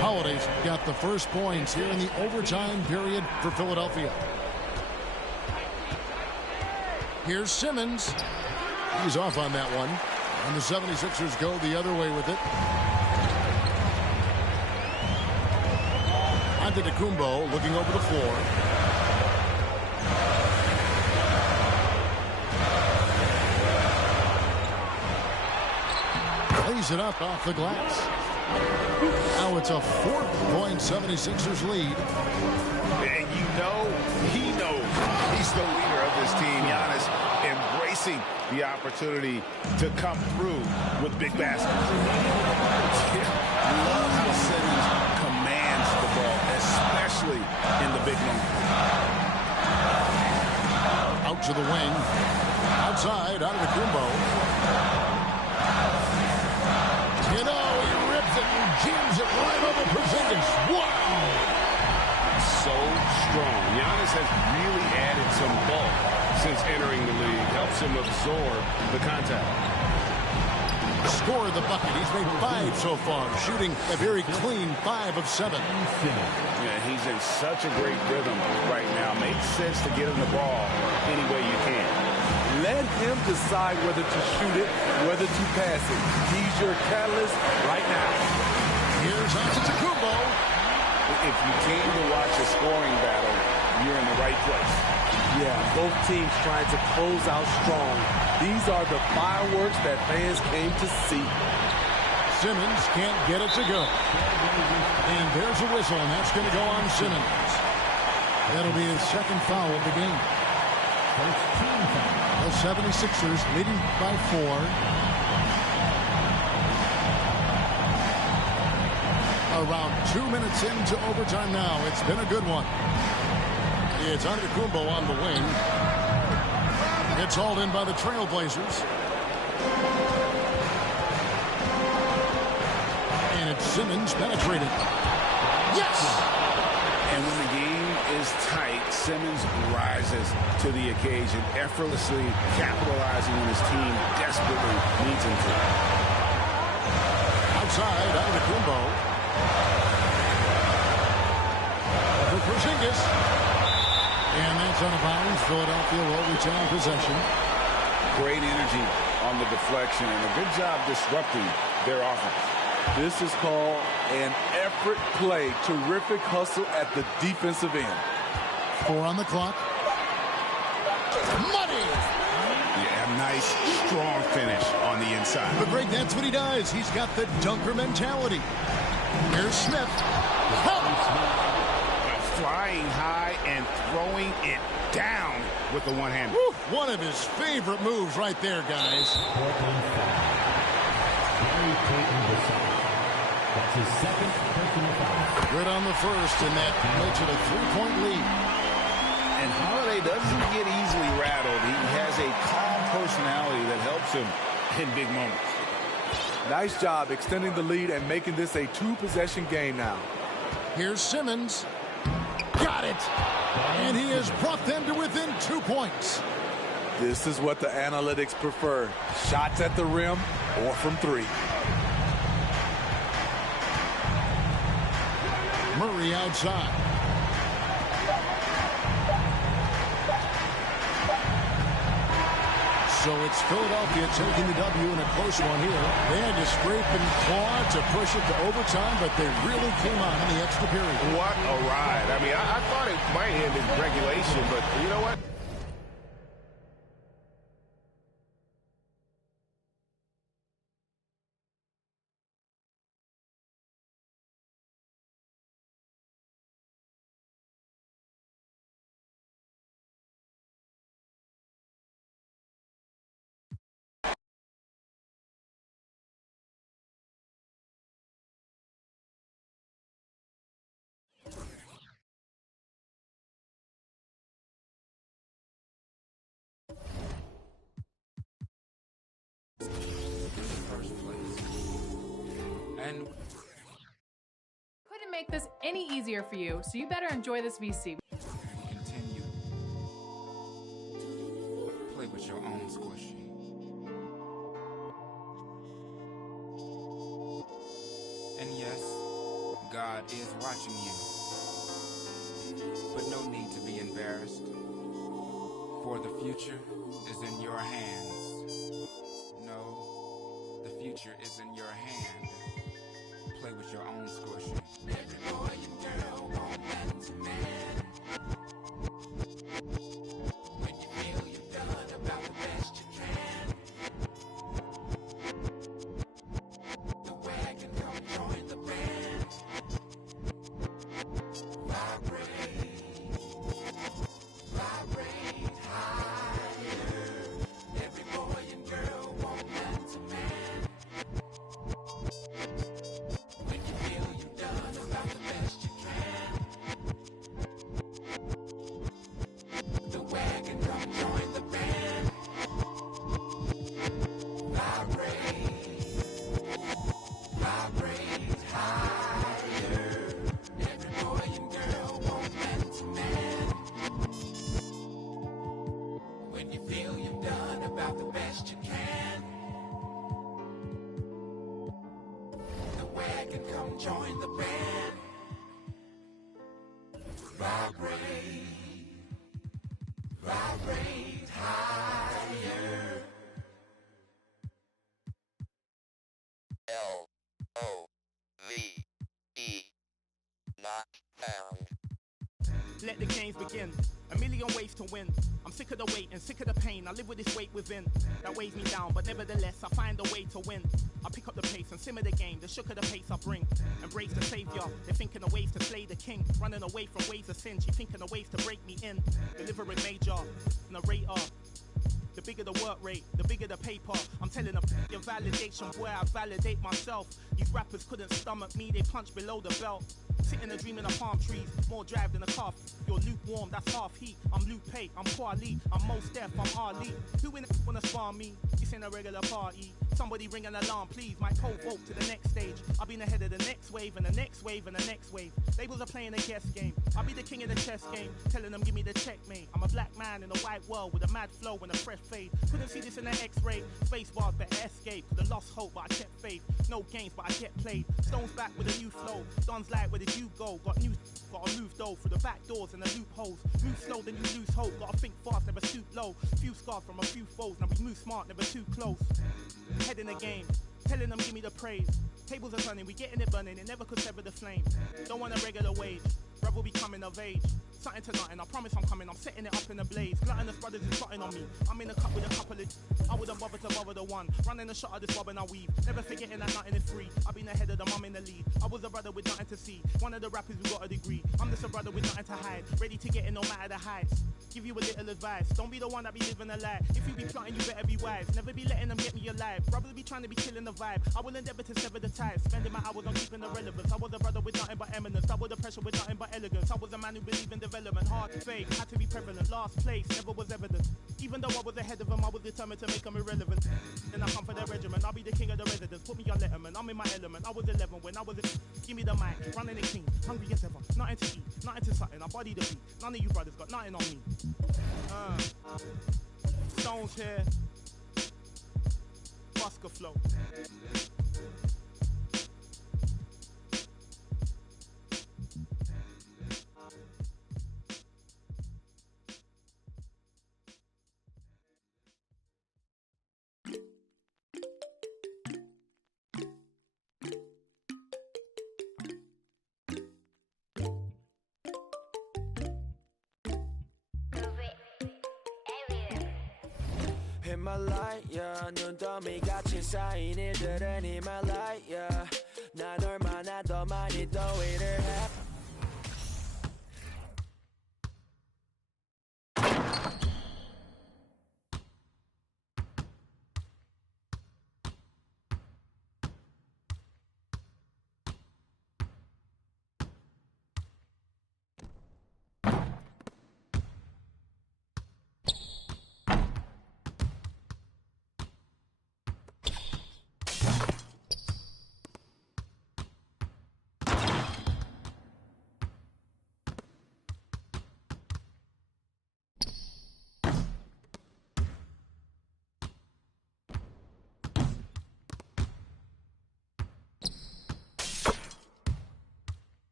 Holiday's got the first points here in the overtime period for Philadelphia. Here's Simmons. He's off on that one. And the 76ers go the other way with it. Antetokounmpo looking over the floor. Lays it up off the glass. Now it's a 4-point 76ers lead. And you know, he knows he's the leader of this team. Giannis embracing the opportunity to come through with big baskets. Love how Simmons commands the ball, especially in the big moments. Out to the wing. Outside, Antetokounmpo. You know, he rips it and jams it right over Porzingis. Wow! So strong. Giannis has really added some bulk since entering the league. Helps him absorb the contact. Scored the bucket. He's made 5 so far, shooting a very clean 5 of 7. Yeah, he's in such a great rhythm right now. Makes sense to get him the ball any way you can. Let him decide whether to shoot it, whether to pass it. He's your catalyst right now. Here's Antetokounmpo. If you came to watch a scoring battle, you're in the right place. Yeah, both teams trying to close out strong. These are the fireworks that fans came to see. Simmons can't get it to go. And there's a whistle, and that's going to go on Simmons. That'll be his second foul of the game. The 76ers leading by 4. Around 2 minutes into overtime now. It's been a good one. It's Antetokounmpo on the wing. It's hauled in by the Trailblazers. And it's Simmons penetrated. Yes! And when the game is tight, Simmons rises to the occasion, effortlessly capitalizing when his team desperately needs him to. Outside, Antetokounmpo. For Porzingis. And that's out of bounds. Philadelphia will retain possession. Great energy on the deflection and a good job disrupting their offense. This is called an effort play. Terrific hustle at the defensive end. 4 on the clock. Money! Yeah, nice, strong finish on the inside. But Greg, that's what he does. He's got the dunker mentality. Here's Smith. Flying high and throwing it down with the one-hander. One of his favorite moves right there, guys. That's his second personal foul. Good on the first, and that makes it a 3-point lead. And Holiday doesn't get easily rattled. He has a calm personality that helps him in big moments. Nice job extending the lead and making this a 2-possession game now. Here's Simmons. Got it. And he has brought them to within 2 points. This is what the analytics prefer. Shots at the rim or from 3. Murray outside. So it's Philadelphia taking the W in a close one here. They had to scrape and claw to push it to overtime, but they really came on in the extra period. What a ride. I mean, I thought it might end in regulation, but you know what? And couldn't make this any easier for you, so you better enjoy this VC. Continue. Play with your own squishy. And yes, God is watching you. But no need to be embarrassed, for the future is in your hands. No, the future is in your hand. Play with your own squishy. Every boy and girl want man to man. When you feel you've done about the best you can. The wagon, come join the band. Vibrate, vibrate higher. Every boy and girl want man to man. When you feel you've done about the best you can. can come join the band. Vibrate, vibrate higher. L-O-V-E, not found. Let the games begin. A million ways to win. I'm sick of the wait and sick of the pain. I live with this weight within that weighs me down, but nevertheless I find a way to win. I pick up the pace and simmer the game. The shook of the pace I bring. Embrace the savior. They're thinking of ways to slay the king. Running away from ways of sin. She thinking of ways to break me in. Delivering major, narrator. The bigger the work rate, the bigger the paper. I'm telling them your validation where I validate myself. These rappers couldn't stomach me, they punch below the belt. Sitting and dreaming of palm trees, more drive than a calf. You're lukewarm, that's half heat. I'm Lupe, I'm Kweli, I'm Mos Def, I'm Ali. Who in it wanna spar me? This ain't a regular party. Somebody ring an alarm, please. My pole vote to the next stage. I've been ahead of the next wave and the next wave and the next wave. Labels are playing a guess game. I'll be the king of the chess game, telling them give me the checkmate. I'm a black man in a white world with a mad flow and a fresh fade. Couldn't see this in an X-ray. Space bars better escape. Could've lost hope, but I kept faith. No games, but I get played. Stones back with a new flow. Don's like, where did you go? Gotta move though through the back doors and the loopholes. Move slow, then you lose hope. Gotta think fast, never stoop low. Few scars from a few foes. Now we move smart, never too close. Head in the game, telling them give me the praise. Tables are turning, we getting it burning. It never could sever the flame. Don't want a regular wage. Brother be coming of age. Something to nothing, I promise I'm coming. I'm setting it up in a blaze. Gluttonous brothers is plotting on me. I'm in a cup with a couple of. I wouldn't bother to bother the one. Running a shot of this bob and I weave. Never forgetting that nothing is free. I've been ahead of them, I'm in the lead. I was a brother with nothing to see. One of the rappers who got a degree. I'm just a brother with nothing to hide. Ready to get in no matter the heights. Give you a little advice. Don't be the one that be living a lie. If you be plotting, you better be wise. Never be letting them get me alive. Brothers be trying to be killing the vibe. I will endeavor to sever the ties. Spending my hours on keeping the relevance. I was a brother with nothing but eminence. I was the pressure with nothing but elegance. I was a man who believed in development. Hard to fake, had to be prevalent. Last place, never was evident. Even though I was ahead of them, I was determined to make them irrelevant. Then I come for their regiment. I'll be the king of the residents. Put me on Letterman. I'm in my element. I was 11 when I was give me the mic. Running the king. Hungry as ever. Nothing to eat. Nothing to something. I body the beat. None of you brothers got nothing on me. Stones here. Busker flow. Himalaya 눈더미 같이 쌓인 일들은 Himalaya 난 얼마나 더 많이 더 일을 해